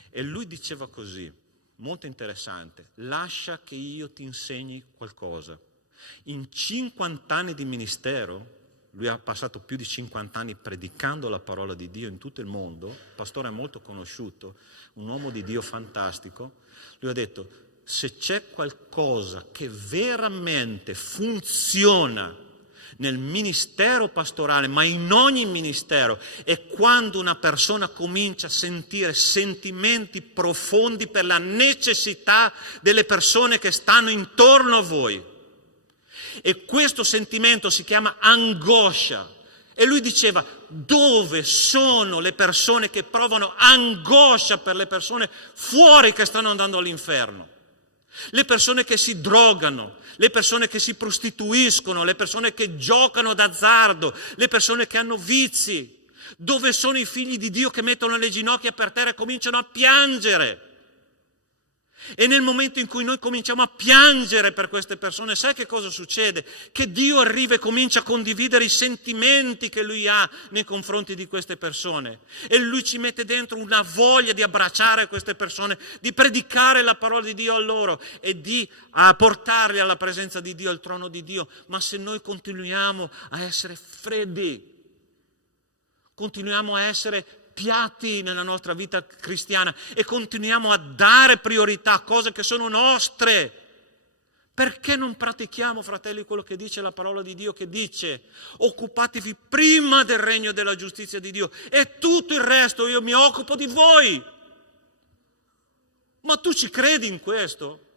E lui diceva così, molto interessante: lascia che io ti insegni qualcosa. In 50 anni di ministero, lui ha passato più di 50 anni predicando la parola di Dio in tutto il mondo, pastore molto conosciuto, un uomo di Dio fantastico. Lui ha detto: se c'è qualcosa che veramente funziona nel ministero pastorale, ma in ogni ministero, è quando una persona comincia a sentire sentimenti profondi per la necessità delle persone che stanno intorno a voi. E questo sentimento si chiama angoscia. E lui diceva: dove sono le persone che provano angoscia per le persone fuori che stanno andando all'inferno? Le persone che si drogano, le persone che si prostituiscono, le persone che giocano d'azzardo, le persone che hanno vizi. Dove sono i figli di Dio che mettono le ginocchia per terra e cominciano a piangere? E nel momento in cui noi cominciamo a piangere per queste persone, sai che cosa succede? Che Dio arriva e comincia a condividere i sentimenti che Lui ha nei confronti di queste persone. E Lui ci mette dentro una voglia di abbracciare queste persone, di predicare la parola di Dio a loro e di portarli alla presenza di Dio, al trono di Dio. Ma se noi continuiamo a essere freddi, continuiamo a essere piatti nella nostra vita cristiana e continuiamo a dare priorità a cose che sono nostre, perché non pratichiamo, fratelli, quello che dice la parola di Dio, che dice: occupatevi prima del regno della giustizia di Dio e tutto il resto io mi occupo di voi. Ma tu ci credi in questo?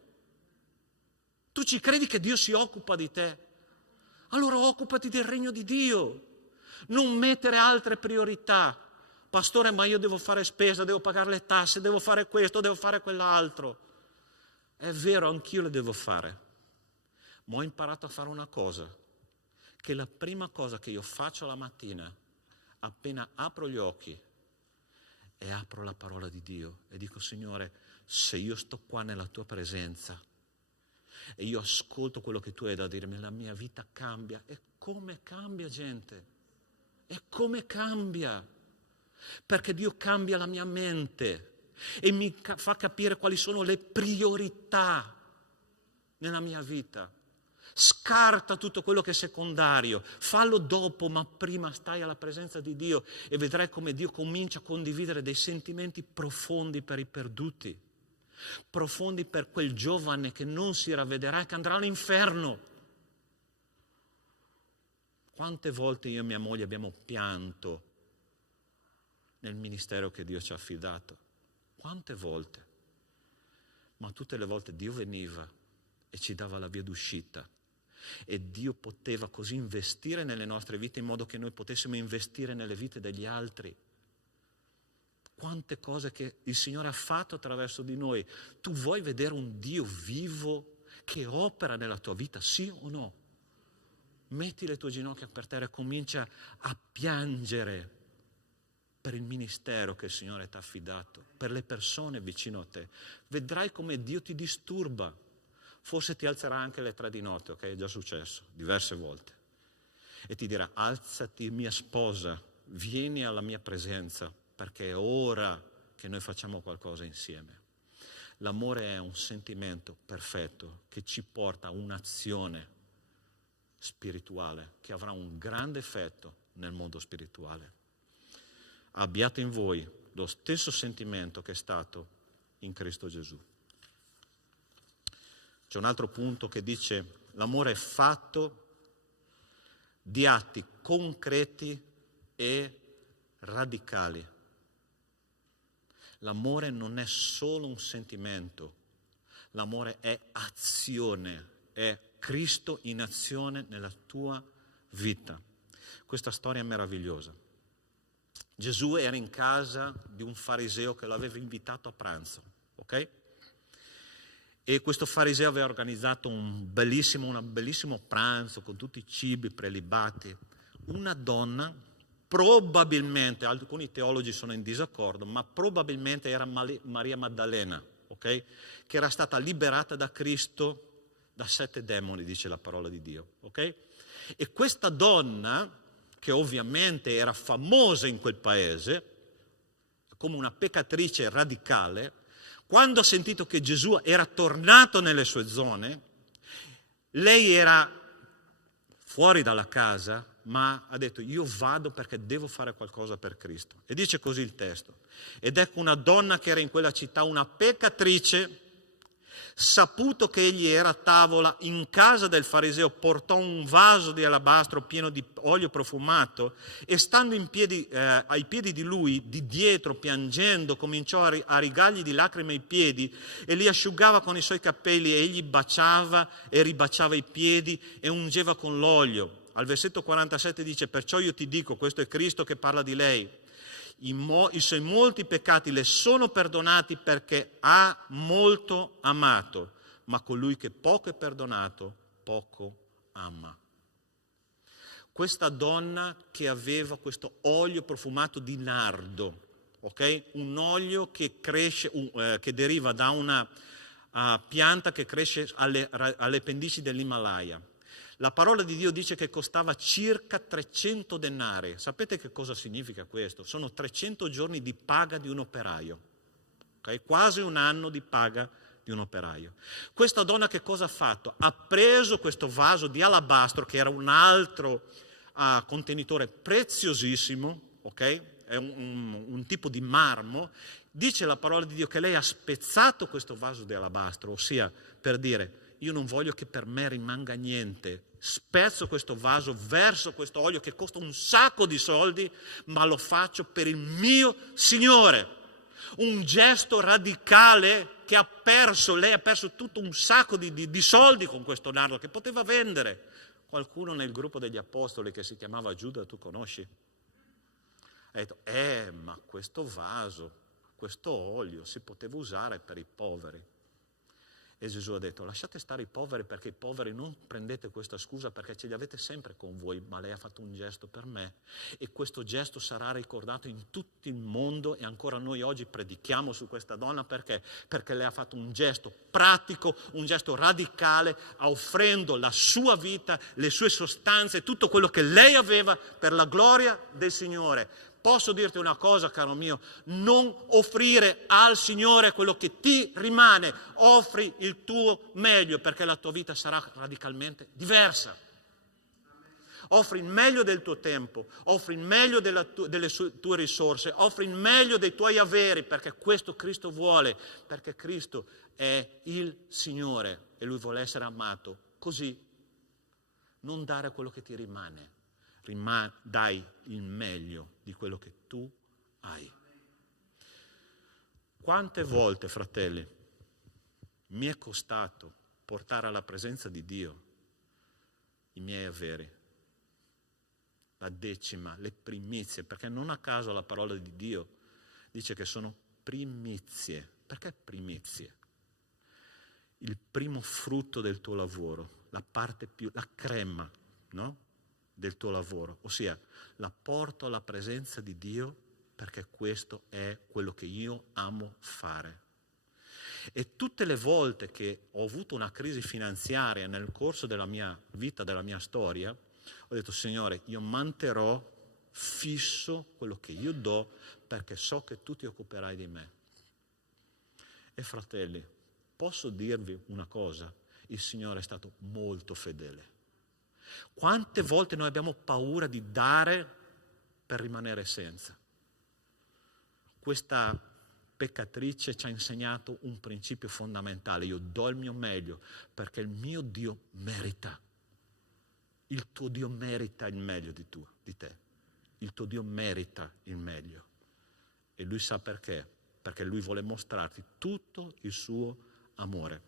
Tu ci credi che Dio si occupa di te? Allora occupati del regno di Dio, non mettere altre priorità. Pastore, ma io devo fare spesa, devo pagare le tasse, devo fare questo, devo fare quell'altro. È vero, anch'io le devo fare. Ma ho imparato a fare una cosa, che la prima cosa che io faccio la mattina, appena apro gli occhi, è apro la parola di Dio e dico: Signore, se io sto qua nella tua presenza e io ascolto quello che tu hai da dirmi, la mia vita cambia. E come cambia, gente? E come cambia? Perché Dio cambia la mia mente e mi fa capire quali sono le priorità nella mia vita. Scarta tutto quello che è secondario, fallo dopo, ma prima stai alla presenza di Dio e vedrai come Dio comincia a condividere dei sentimenti profondi per i perduti, profondi per quel giovane che non si ravvederà e che andrà all'inferno. Quante volte io e mia moglie abbiamo pianto nel ministero che Dio ci ha affidato? Quante volte? Ma tutte le volte Dio veniva e ci dava la via d'uscita e Dio poteva così investire nelle nostre vite in modo che noi potessimo investire nelle vite degli altri. Quante cose che il Signore ha fatto attraverso di noi. Tu vuoi vedere un Dio vivo che opera nella tua vita, sì o no? Metti le tue ginocchia per terra e comincia a piangere per il ministero che il Signore ti ha affidato, per le persone vicino a te. Vedrai come Dio ti disturba. Forse ti alzerà anche alle 3 di notte, ok? È già successo diverse volte. E ti dirà: alzati, mia sposa, vieni alla mia presenza, perché è ora che noi facciamo qualcosa insieme. L'amore è un sentimento perfetto che ci porta a un'azione spirituale che avrà un grande effetto nel mondo spirituale. Abbiate in voi lo stesso sentimento che è stato in Cristo Gesù. C'è un altro punto che dice: l'amore è fatto di atti concreti e radicali. L'amore non è solo un sentimento, l'amore è azione, è Cristo in azione nella tua vita. Questa storia è meravigliosa. Gesù era in casa di un fariseo che l'aveva invitato a pranzo, ok? E questo fariseo aveva organizzato un bellissimo pranzo con tutti i cibi prelibati. Una donna, probabilmente, alcuni teologi sono in disaccordo, ma probabilmente era Maria Maddalena, ok? Che era stata liberata da Cristo da 7 demoni, dice la parola di Dio, ok? E questa donna, che ovviamente era famosa in quel paese, come una peccatrice radicale, quando ha sentito che Gesù era tornato nelle sue zone, lei era fuori dalla casa, ma ha detto: io vado perché devo fare qualcosa per Cristo. E dice così il testo: ed ecco una donna che era in quella città, una peccatrice, saputo che egli era a tavola in casa del fariseo, portò un vaso di alabastro pieno di olio profumato e stando in piedi, ai piedi di lui, di dietro, piangendo, cominciò a rigargli di lacrime i piedi e li asciugava con i suoi capelli, e egli baciava e ribaciava i piedi e ungeva con l'olio. Al versetto 47 dice: perciò io ti dico, questo è Cristo che parla di lei, i suoi molti peccati le sono perdonati perché ha molto amato, ma colui che poco è perdonato, poco ama. Questa donna che aveva questo olio profumato di nardo, ok? Un olio che cresce, che deriva da una pianta che cresce alle pendici dell'Himalaya. La parola di Dio dice che costava circa 300 denari. Sapete che cosa significa questo? Sono 300 giorni di paga di un operaio, okay? Quasi un anno di paga di un operaio. Questa donna che cosa ha fatto? Ha preso questo vaso di alabastro, che era un altro contenitore preziosissimo, ok? È un tipo di marmo. Dice la parola di Dio che lei ha spezzato questo vaso di alabastro, ossia per dire: io non voglio che per me rimanga niente, spezzo questo vaso, verso questo olio che costa un sacco di soldi, ma lo faccio per il mio Signore. Un gesto radicale che lei ha perso tutto un sacco di soldi con questo nardo che poteva vendere. Qualcuno nel gruppo degli apostoli che si chiamava Giuda, tu conosci? Ha detto: ma questo vaso, questo olio si poteva usare per i poveri. E Gesù ha detto: lasciate stare i poveri, perché i poveri non prendete questa scusa, perché ce li avete sempre con voi, ma lei ha fatto un gesto per me e questo gesto sarà ricordato in tutto il mondo. E ancora noi oggi predichiamo su questa donna perché lei ha fatto un gesto pratico, un gesto radicale, offrendo la sua vita, le sue sostanze, tutto quello che lei aveva per la gloria del Signore. Posso dirti una cosa, caro mio: non offrire al Signore quello che ti rimane, offri il tuo meglio, perché la tua vita sarà radicalmente diversa. Offri il meglio del tuo tempo, offri il meglio delle tue risorse, offri il meglio dei tuoi averi, perché questo Cristo vuole, perché Cristo è il Signore e Lui vuole essere amato. Così non dare quello che ti rimane. Dai il meglio di quello che tu hai. Quante volte, fratelli, mi è costato portare alla presenza di Dio i miei averi, la decima, le primizie, perché non a caso la parola di Dio dice che sono primizie. Perché primizie? Il primo frutto del tuo lavoro, la crema, no? Del tuo lavoro, ossia la porto alla presenza di Dio perché questo è quello che io amo fare. E tutte le volte che ho avuto una crisi finanziaria nel corso della mia vita, della mia storia, ho detto: Signore, io manterrò fisso quello che io do, perché so che tu ti occuperai di me. E fratelli, posso dirvi una cosa: il Signore è stato molto fedele. Quante volte noi abbiamo paura di dare per rimanere senza? Questa peccatrice ci ha insegnato un principio fondamentale: io do il mio meglio perché il mio Dio merita. Il tuo Dio merita il meglio di te. Il tuo Dio merita il meglio. E Lui sa perché. Perché Lui vuole mostrarti tutto il suo amore.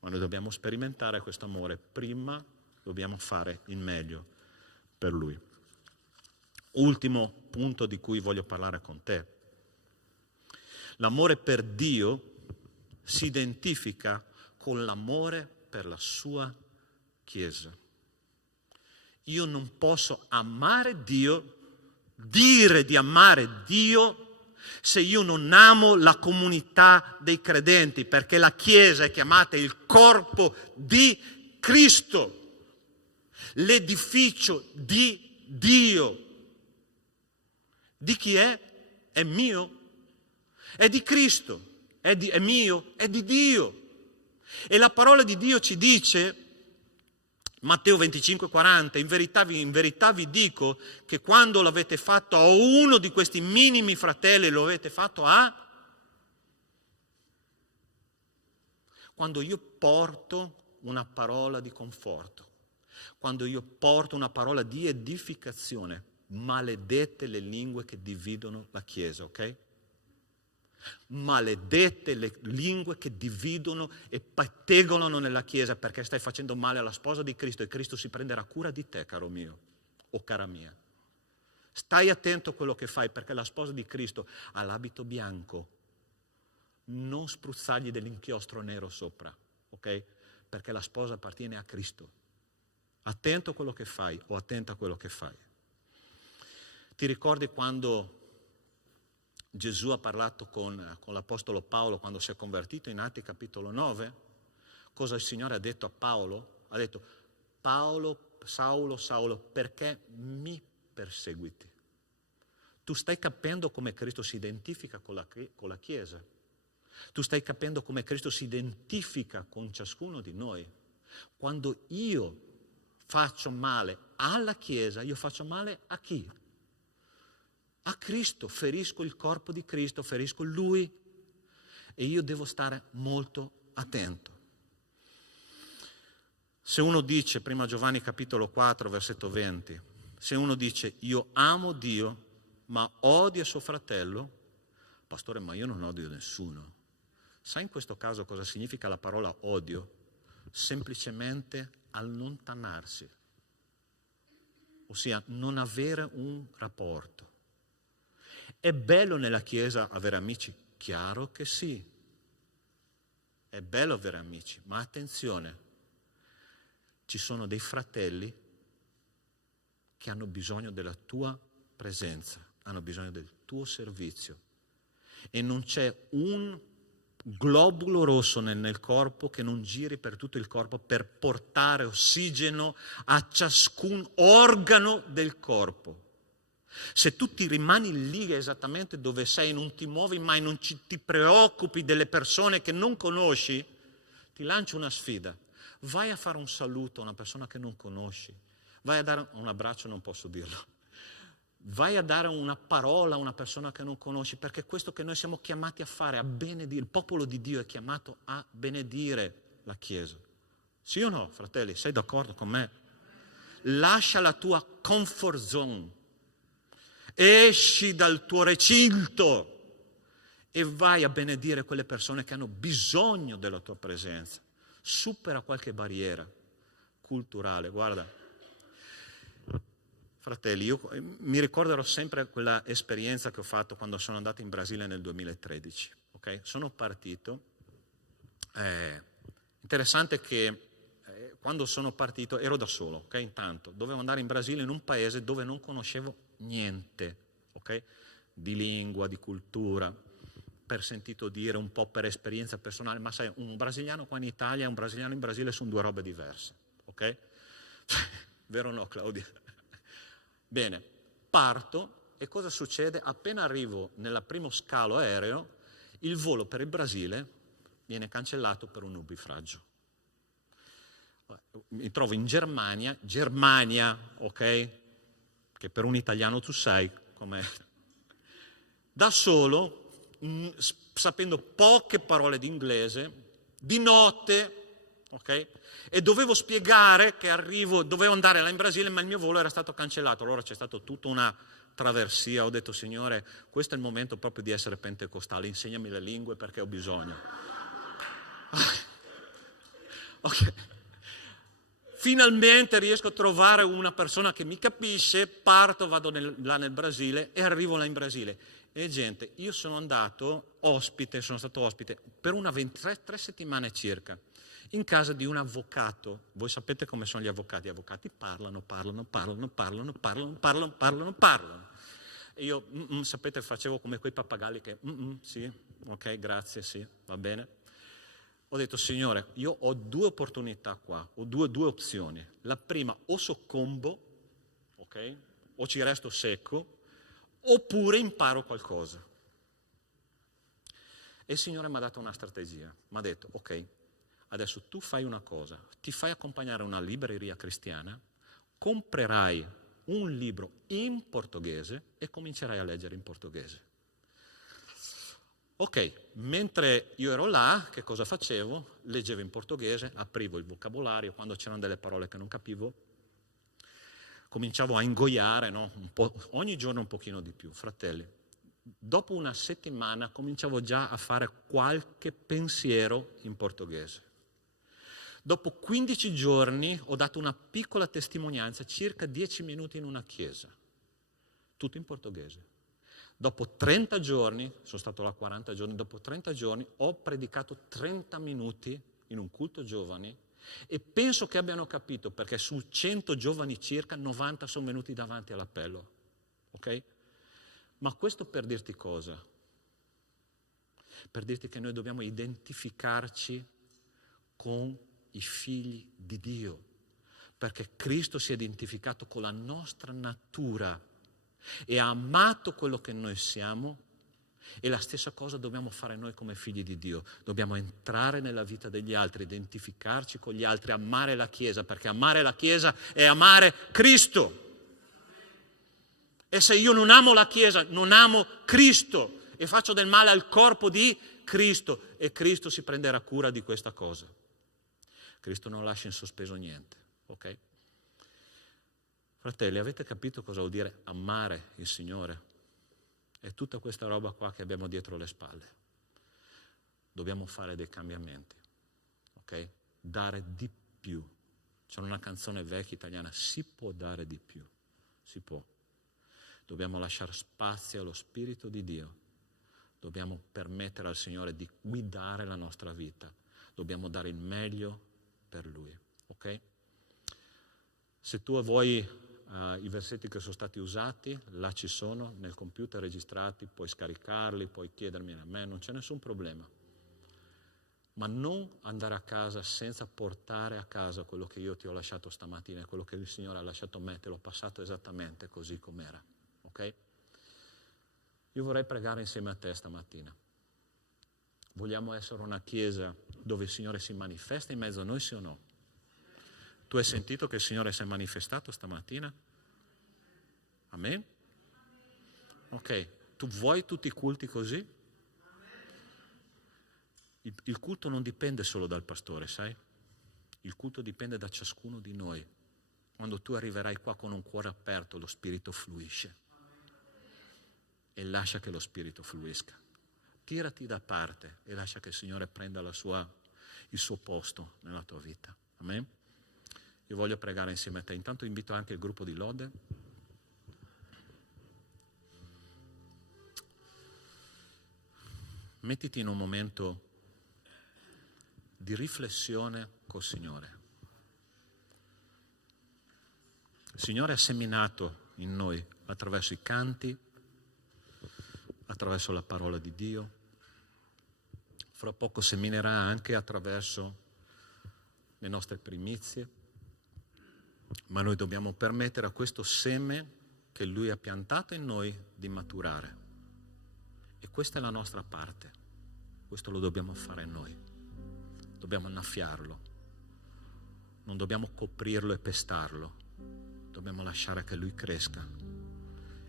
Ma noi dobbiamo sperimentare questo amore. Prima dobbiamo fare il meglio per Lui. ultimo punto di cui voglio parlare con te. L'amore per Dio si identifica con l'amore per la sua Chiesa. Io non posso amare Dio, dire di amare Dio, se io non amo la comunità dei credenti, perché la Chiesa è chiamata il corpo di Cristo, l'edificio di Dio. Di chi è? È mio, è di Cristo, è mio, è di Dio. E la parola di Dio ci dice, Matteo 25,40, in verità vi dico che quando l'avete fatto a uno di questi minimi fratelli, lo avete fatto a... Quando io porto una parola di conforto, quando io porto una parola di edificazione, maledette le lingue che dividono la Chiesa, ok? Maledette le lingue che dividono e pettegolano nella Chiesa, perché stai facendo male alla sposa di Cristo e Cristo si prenderà cura di te, caro mio o cara mia. Stai attento a quello che fai, perché la sposa di Cristo ha l'abito bianco, non spruzzargli dell'inchiostro nero sopra, ok? Perché la sposa appartiene a Cristo. Attento a quello che fai o attenta a quello che fai. Ti ricordi quando Gesù ha parlato con l'Apostolo Paolo quando si è convertito in Atti capitolo 9? Cosa il Signore ha detto a Paolo? Ha detto: Paolo, Saulo, Saulo, perché mi perseguiti? Tu stai capendo come Cristo si identifica con la Chiesa? Tu stai capendo come Cristo si identifica con ciascuno di noi? Quando io faccio male alla Chiesa, io faccio male a chi? A Cristo, ferisco il corpo di Cristo, ferisco Lui e io devo stare molto attento. Se uno dice, prima Giovanni capitolo 4 versetto 20, se uno dice io amo Dio ma odia suo fratello, pastore, ma io non odio nessuno. Sai in questo caso cosa significa la parola odio? Semplicemente allontanarsi, ossia non avere un rapporto. È bello nella Chiesa avere amici? Chiaro che sì. È bello avere amici, ma attenzione, ci sono dei fratelli che hanno bisogno della tua presenza, hanno bisogno del tuo servizio. E non c'è un globulo rosso nel corpo che non giri per tutto il corpo per portare ossigeno a ciascun organo del corpo. Se tu ti rimani lì esattamente dove sei, non ti muovi mai, non ti preoccupi delle persone che non conosci, ti lancio una sfida. Vai a fare un saluto a una persona che non conosci. Vai a dare un abbraccio, non posso dirlo. Vai a dare una parola a una persona che non conosci, perché è questo che noi siamo chiamati a fare, a benedire. Il popolo di Dio è chiamato a benedire la Chiesa. Sì o no, fratelli? Sei d'accordo con me? Lascia la tua comfort zone. Esci dal tuo recinto e vai a benedire quelle persone che hanno bisogno della tua presenza. Supera qualche barriera culturale. Guarda, fratelli, io mi ricorderò sempre quella esperienza che ho fatto quando sono andato in Brasile nel 2013. Okay? Sono partito. Interessante che quando sono partito ero da solo, okay? Intanto dovevo andare in Brasile, in un paese dove non conoscevo niente, okay? Di lingua, di cultura, per sentito dire, un po' per esperienza personale, ma sai, un brasiliano qua in Italia e un brasiliano in Brasile sono due robe diverse, ok? Vero o no, Claudia? Bene, parto e cosa succede? Appena arrivo nel primo scalo aereo, il volo per il Brasile viene cancellato per un nubifragio. Mi trovo in Germania, ok? Che per un italiano tu sai com'è. Da solo, sapendo poche parole di inglese, di notte, ok? E dovevo spiegare che dovevo andare là in Brasile, ma il mio volo era stato cancellato. Allora c'è stata tutta una traversia. Ho detto, Signore, questo è il momento proprio di essere pentecostale, insegnami le lingue perché ho bisogno. Ok. finalmente riesco a trovare una persona che mi capisce, parto, vado là nel Brasile e arrivo là in Brasile. E gente, io sono stato ospite per una 3 settimane circa, in casa di un avvocato. Voi sapete come sono gli avvocati parlano. E io, sapete, facevo come quei pappagalli che, sì, ok, grazie, sì, va bene. Ho detto, Signore, io ho 2 opportunità qua, ho due opzioni. La prima, o soccombo, ok, o ci resto secco, oppure imparo qualcosa. E il Signore mi ha dato una strategia, mi ha detto, ok, adesso tu fai una cosa, ti fai accompagnare a una libreria cristiana, comprerai un libro in portoghese e comincerai a leggere in portoghese. Ok, mentre io ero là, che cosa facevo? Leggevo in portoghese, aprivo il vocabolario, quando c'erano delle parole che non capivo, cominciavo a ingoiare, no? Ogni giorno un pochino di più. Fratelli, dopo una settimana cominciavo già a fare qualche pensiero in portoghese. Dopo 15 giorni ho dato una piccola testimonianza, circa 10 minuti in una chiesa, tutto in portoghese. Dopo 30 giorni, sono stato là 40 giorni, dopo 30 giorni ho predicato 30 minuti in un culto giovani e penso che abbiano capito, perché su 100 giovani circa 90 sono venuti davanti all'appello. Ok? Ma questo per dirti cosa? Per dirti che noi dobbiamo identificarci con i figli di Dio, perché Cristo si è identificato con la nostra natura e ha amato quello che noi siamo, e la stessa cosa dobbiamo fare noi come figli di Dio. Dobbiamo entrare nella vita degli altri, identificarci con gli altri, amare la Chiesa, perché amare la Chiesa è amare Cristo. E se io non amo la Chiesa, non amo Cristo e faccio del male al corpo di Cristo, e Cristo si prenderà cura di questa cosa. Cristo non lascia in sospeso niente, ok? Fratelli, avete capito cosa vuol dire amare il Signore? È tutta questa roba qua che abbiamo dietro le spalle. Dobbiamo fare dei cambiamenti, ok? Dare di più. C'è una canzone vecchia italiana, si può dare di più, si può. Dobbiamo lasciare spazio allo Spirito di Dio. Dobbiamo permettere al Signore di guidare la nostra vita. Dobbiamo dare il meglio per Lui, ok? Se tu vuoi i versetti che sono stati usati, là ci sono, nel computer registrati, puoi scaricarli, puoi chiedermi a me, non c'è nessun problema. Ma non andare a casa senza portare a casa quello che io ti ho lasciato stamattina, quello che il Signore ha lasciato a me, te l'ho passato esattamente così com'era, ok? Io vorrei pregare insieme a te stamattina. Vogliamo essere una chiesa dove il Signore si manifesta in mezzo a noi, sì o no? Tu hai sentito che il Signore si è manifestato stamattina? Amen? Ok, tu vuoi tutti i culti così? Il culto non dipende solo dal pastore, sai? Il culto dipende da ciascuno di noi. Quando tu arriverai qua con un cuore aperto, lo Spirito fluisce. E lascia che lo Spirito fluisca. Tirati da parte e lascia che il Signore prenda il suo posto nella tua vita. Amen? Io voglio pregare insieme a te. Intanto invito anche il gruppo di lode. Mettiti in un momento di riflessione col Signore. Il Signore ha seminato in noi attraverso i canti, attraverso la parola di Dio. Fra poco seminerà anche attraverso le nostre primizie. Ma noi dobbiamo permettere a questo seme che Lui ha piantato in noi di maturare. E questa è la nostra parte. Questo lo dobbiamo fare noi. Dobbiamo annaffiarlo. Non dobbiamo coprirlo e pestarlo. Dobbiamo lasciare che Lui cresca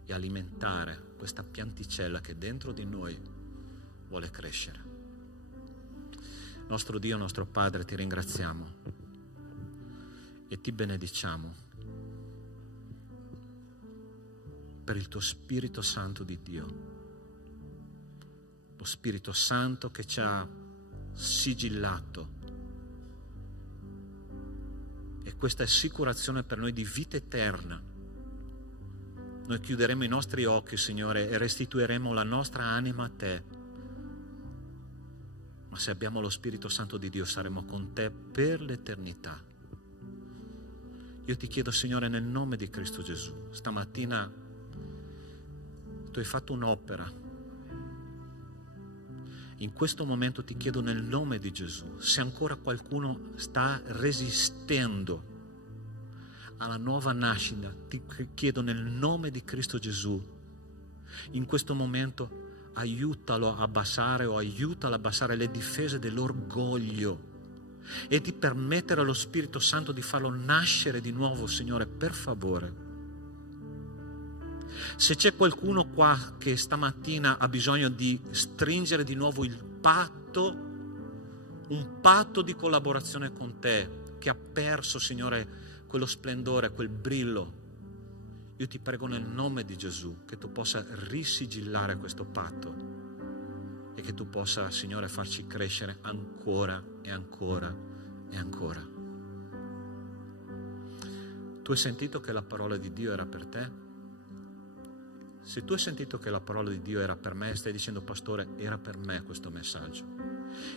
e alimentare questa pianticella che dentro di noi vuole crescere. Nostro Dio, nostro Padre, ti ringraziamo e ti benediciamo per il tuo Spirito Santo di Dio, lo Spirito Santo che ci ha sigillato E questa assicurazione per noi di vita eterna. Noi chiuderemo i nostri occhi, Signore, e restituiremo la nostra anima a Te. Ma se abbiamo lo Spirito Santo di Dio saremo con Te per l'eternità. Io ti chiedo, Signore, nel nome di Cristo Gesù, stamattina Tu hai fatto un'opera. In questo momento ti chiedo nel nome di Gesù, se ancora qualcuno sta resistendo alla nuova nascita, ti chiedo nel nome di Cristo Gesù, in questo momento aiutalo a abbassare o aiutalo a abbassare le difese dell'orgoglio e di permettere allo Spirito Santo di farlo nascere di nuovo, Signore, per favore. Se c'è qualcuno qua che stamattina ha bisogno di stringere di nuovo il patto, un patto di collaborazione con Te, che ha perso, Signore, quello splendore, quel brillo, io ti prego nel nome di Gesù che Tu possa risigillare questo patto e che Tu possa, Signore, farci crescere ancora e ancora e ancora. Tu hai sentito che la parola di Dio era per te? Se tu hai sentito che la parola di Dio era per me, stai dicendo: pastore, era per me questo messaggio.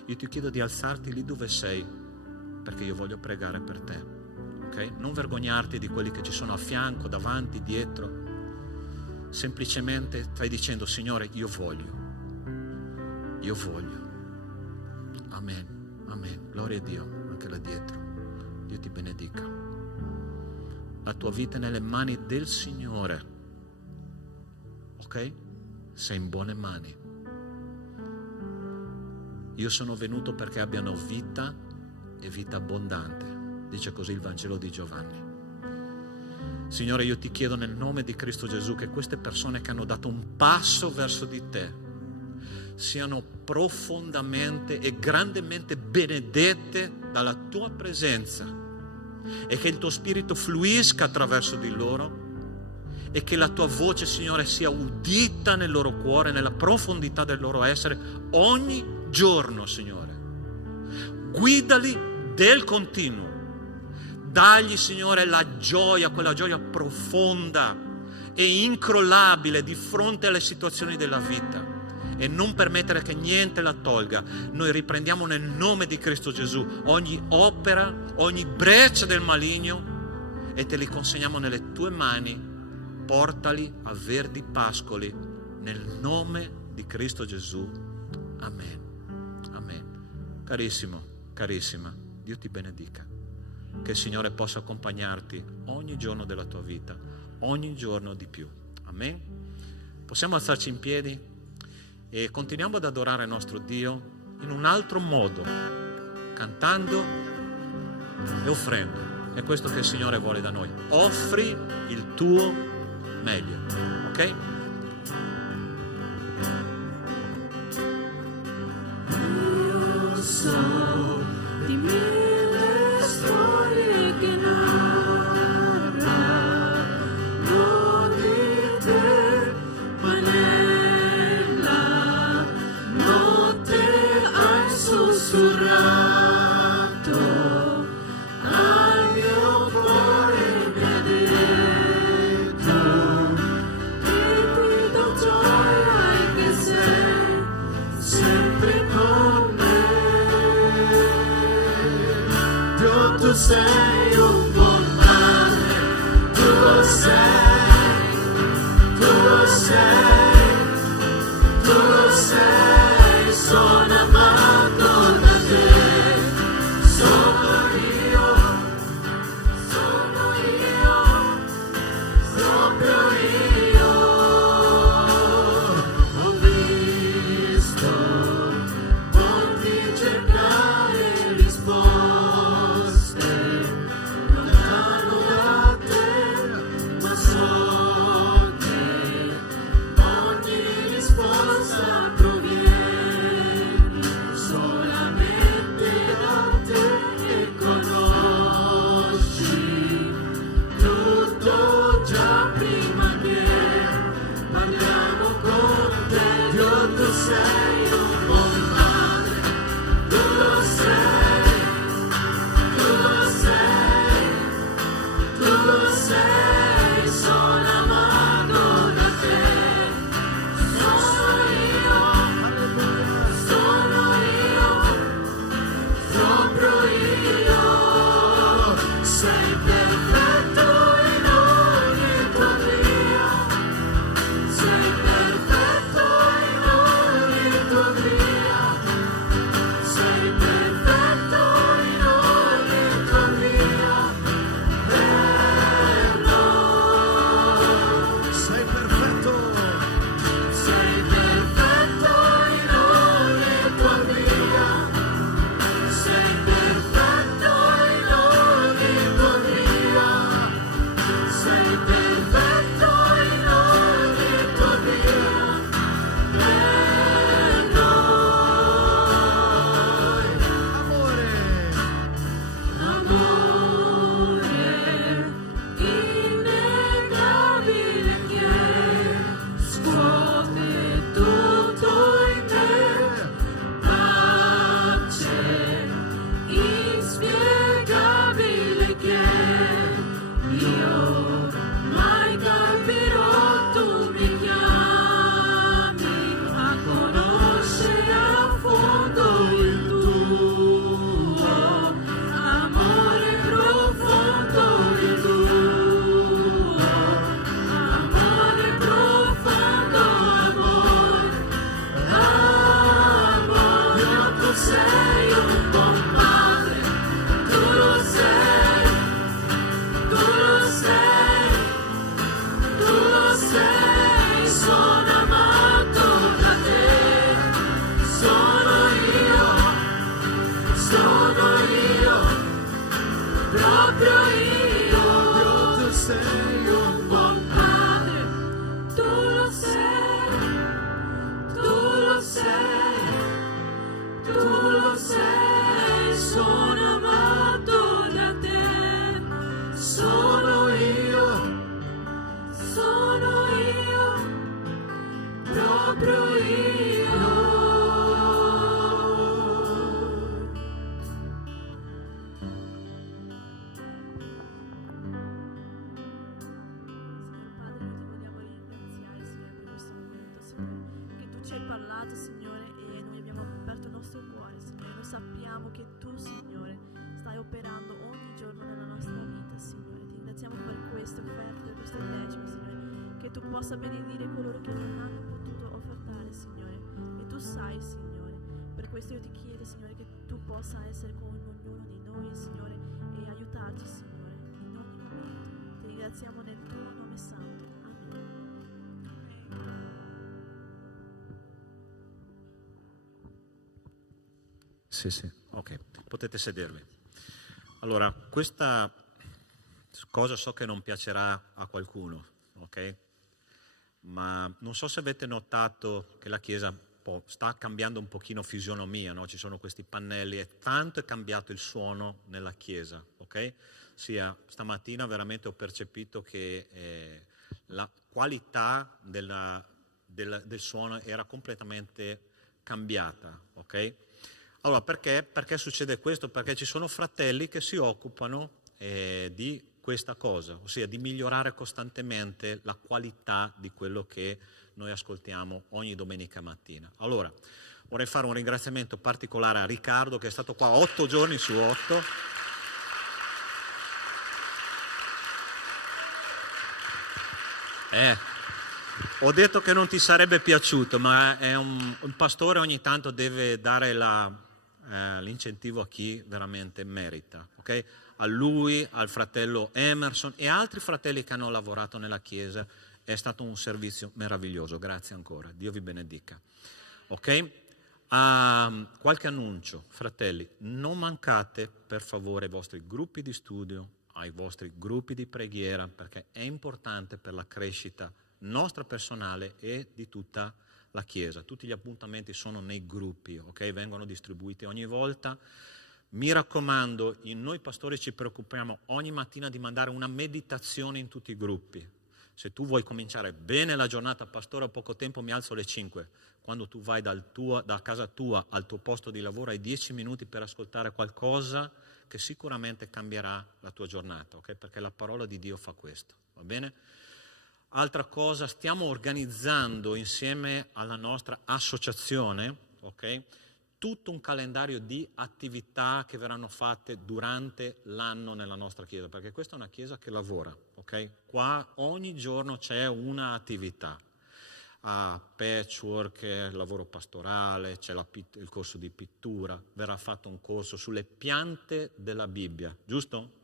Io ti chiedo di alzarti lì dove sei, perché io voglio pregare per te, ok? Non vergognarti di quelli che ci sono a fianco, davanti, dietro. Semplicemente stai dicendo: Signore, io voglio. Amen, amen. Gloria a Dio, anche là dietro. Dio ti benedica. La tua vita è nelle mani del Signore. Ok? Sei in buone mani. Io sono venuto perché abbiano vita e vita abbondante. Dice così il Vangelo di Giovanni. Signore, io ti chiedo nel nome di Cristo Gesù che queste persone che hanno dato un passo verso di Te siano profondamente e grandemente benedette dalla Tua presenza e che il Tuo Spirito fluisca attraverso di loro e che la Tua voce, Signore, sia udita nel loro cuore, nella profondità del loro essere ogni giorno, Signore. Guidali del continuo. Dagli, Signore, la gioia, quella gioia profonda e incrollabile di fronte alle situazioni della vita, e non permettere che niente la tolga. Noi riprendiamo nel nome di Cristo Gesù ogni opera, ogni breccia del maligno e te li consegniamo nelle Tue mani. Portali a verdi pascoli nel nome di Cristo Gesù. Amen. Amen. Carissimo, carissima, Dio ti benedica. Che il Signore possa accompagnarti ogni giorno della tua vita, ogni giorno di più. Amen. Possiamo alzarci in piedi e continuiamo ad adorare il nostro Dio in un altro modo, cantando e offrendo. È questo che il Signore vuole da noi. Offri il tuo meglio, ok? Io so di mille storie che narrano di te, ma nella notte hai sussurrato al mio cuore benedetto. Sempre con me, Dio, tu sei un buon padre, tu sei, sono amato da te, sono io, proprio io. Ho visto molti cercare risposte lontano da te, ma so che ogni risposta proviene proprio io. Tu sei un buon Padre, tu lo sei, tu lo sei, tu lo sei, sono amato da te, sono io, proprio io. Parlato, Signore, e noi abbiamo aperto il nostro cuore, Signore. Noi sappiamo che tu, Signore, stai operando ogni giorno nella nostra vita, Signore. Ti ringraziamo per queste offerte, per queste decime, Signore, che tu possa benedire coloro che non hanno potuto offertare, Signore. E tu sai, Signore. Per questo io ti chiedo, Signore, che tu possa essere con ognuno di noi, Signore, e aiutarci, Signore, in ogni momento. Ti ringraziamo nel tuo nome santo. Amen. Sì, ok, potete sedervi. Allora, questa cosa so che non piacerà a qualcuno, ok? Ma non so se avete notato che la Chiesa sta cambiando un pochino fisionomia, no? Ci sono questi pannelli e tanto è cambiato il suono nella Chiesa, ok? Stamattina veramente ho percepito che la qualità del suono era completamente cambiata, ok? Allora, perché succede questo? Perché ci sono fratelli che si occupano di questa cosa, ossia di migliorare costantemente la qualità di quello che noi ascoltiamo ogni domenica mattina. Allora, vorrei fare un ringraziamento particolare a Riccardo, che è stato qua 8 giorni su 8. Ho detto che non ti sarebbe piaciuto, ma è un pastore ogni tanto deve dare l'incentivo a chi veramente merita, ok? A lui, al fratello Emerson e altri fratelli che hanno lavorato nella Chiesa. È stato un servizio meraviglioso, grazie ancora, Dio vi benedica. Ok? Qualche annuncio, fratelli, non mancate per favore ai vostri gruppi di studio, ai vostri gruppi di preghiera, perché è importante per la crescita nostra personale e di tutta la Chiesa. Tutti gli appuntamenti sono nei gruppi, ok? Vengono distribuiti ogni volta. Mi raccomando, noi pastori ci preoccupiamo ogni mattina di mandare una meditazione in tutti i gruppi. Se tu vuoi cominciare bene la giornata, pastore, ho poco tempo, mi alzo alle 5. Quando tu vai da casa tua al tuo posto di lavoro, hai 10 minuti per ascoltare qualcosa che sicuramente cambierà la tua giornata, ok? Perché la parola di Dio fa questo, va bene? Altra cosa, stiamo organizzando insieme alla nostra associazione, ok? Tutto un calendario di attività che verranno fatte durante l'anno nella nostra Chiesa, perché questa è una Chiesa che lavora, ok? Qua ogni giorno c'è una attività, patchwork, lavoro pastorale, c'è il corso di pittura, verrà fatto un corso sulle piante della Bibbia, giusto?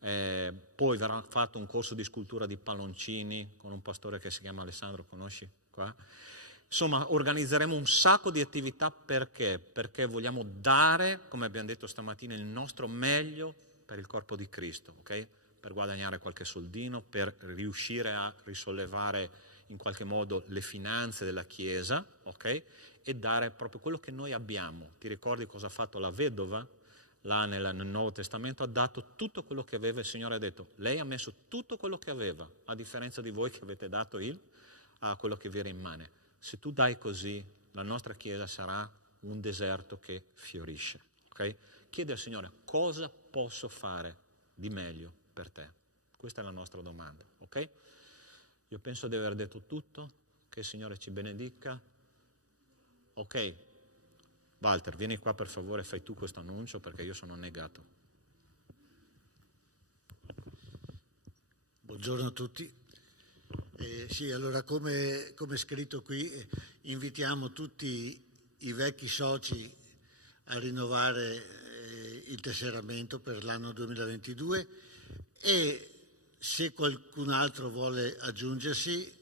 Poi verrà fatto un corso di scultura di palloncini con un pastore che si chiama Alessandro, conosci qua? Insomma, organizzeremo un sacco di attività perché? Perché vogliamo dare, come abbiamo detto stamattina, il nostro meglio per il corpo di Cristo, ok? Per guadagnare qualche soldino, per riuscire a risollevare in qualche modo le finanze della Chiesa, ok? E dare proprio quello che noi abbiamo. Ti ricordi cosa ha fatto la vedova? Là nel Nuovo Testamento ha dato tutto quello che aveva, il Signore ha detto, lei ha messo tutto quello che aveva, a differenza di voi che avete dato quello che vi rimane. Se tu dai così, la nostra Chiesa sarà un deserto che fiorisce. Okay? Chiedi al Signore, cosa posso fare di meglio per te? Questa è la nostra domanda. Okay? Io penso di aver detto tutto, che il Signore ci benedica. Ok, Walter, vieni qua per favore, fai tu questo annuncio perché io sono negato. Buongiorno a tutti. Sì, allora come è scritto qui, invitiamo tutti i vecchi soci a rinnovare il tesseramento per l'anno 2022 e se qualcun altro vuole aggiungersi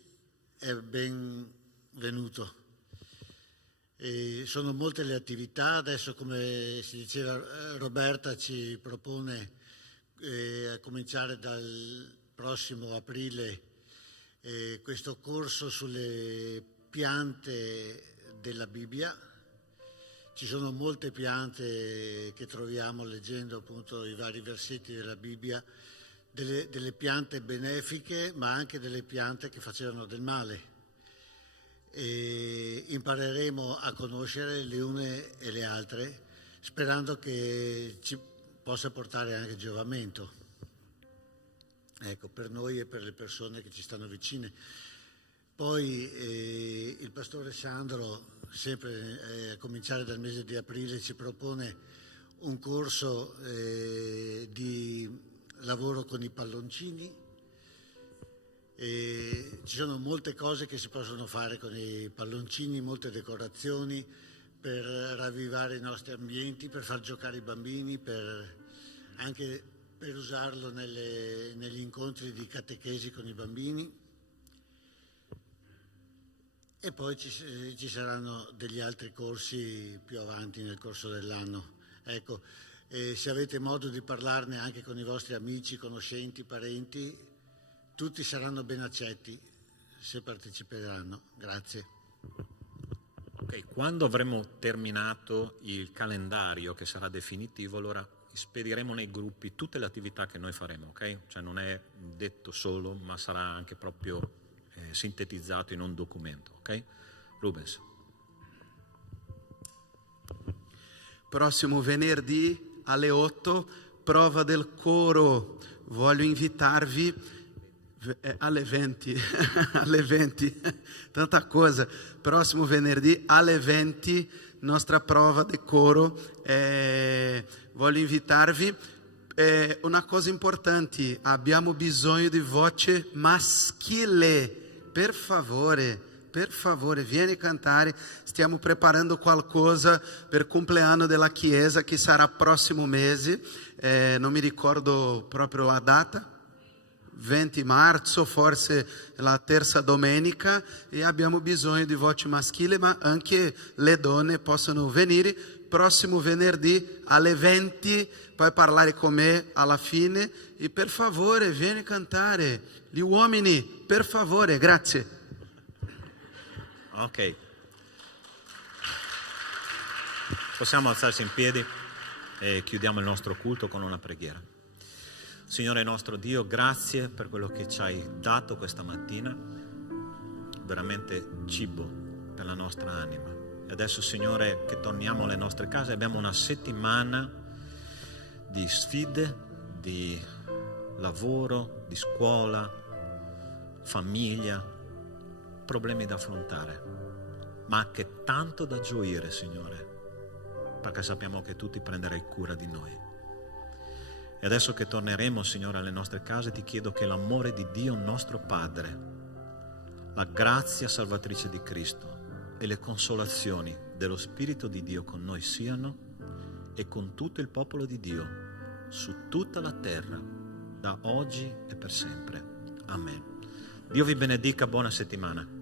è benvenuto. Sono molte le attività, adesso come si diceva Roberta ci propone a cominciare dal prossimo aprile questo corso sulle piante della Bibbia. Ci sono molte piante che troviamo leggendo appunto i vari versetti della Bibbia, delle piante benefiche, ma anche delle piante che facevano del male. E impareremo a conoscere le une e le altre, sperando che ci possa portare anche giovamento. Ecco, per noi e per le persone che ci stanno vicine. Poi il pastore Sandro, sempre a cominciare dal mese di aprile, ci propone un corso di lavoro con i palloncini. Ci sono molte cose che si possono fare con i palloncini, molte decorazioni per ravvivare i nostri ambienti, per far giocare i bambini, anche per usarlo negli incontri di catechesi con i bambini. E poi ci saranno degli altri corsi più avanti nel corso dell'anno. Ecco, se avete modo di parlarne anche con i vostri amici, conoscenti, parenti, tutti saranno ben accetti se parteciperanno. Grazie. Ok, quando avremo terminato il calendario che sarà definitivo, allora spediremo nei gruppi tutte le attività che noi faremo, ok? Cioè non è detto solo, ma sarà anche proprio sintetizzato in un documento, ok? Rubens. Prossimo venerdì alle 8, prova del coro. Voglio invitarvi alle 20, alle 20, tanta cosa. Prossimo venerdì alle 20, nostra prova del coro. Voglio invitarvi. Una cosa importante, abbiamo bisogno di voce maschile. Per favore, vieni a cantare. Stiamo preparando qualcosa per il compleanno della Chiesa che sarà prossimo mese. Non mi ricordo proprio la data. 20 marzo, forse la terza domenica, e abbiamo bisogno di voce maschile, ma anche le donne possono venire. Prossimo venerdì alle 20, puoi parlare con me alla fine e per favore vieni a cantare. Gli uomini, per favore, grazie. Ok. Possiamo alzarci in piedi e chiudiamo il nostro culto con una preghiera. Signore nostro Dio, grazie per quello che ci hai dato questa mattina, veramente cibo per la nostra anima. E adesso, Signore, che torniamo alle nostre case, abbiamo una settimana di sfide, di lavoro, di scuola, famiglia, problemi da affrontare, ma anche tanto da gioire, Signore, perché sappiamo che tu ti prenderai cura di noi. E adesso che torneremo, Signore, alle nostre case, ti chiedo che l'amore di Dio nostro Padre, la grazia salvatrice di Cristo e le consolazioni dello Spirito di Dio con noi siano e con tutto il popolo di Dio su tutta la terra, da oggi e per sempre. Amen. Dio vi benedica, buona settimana.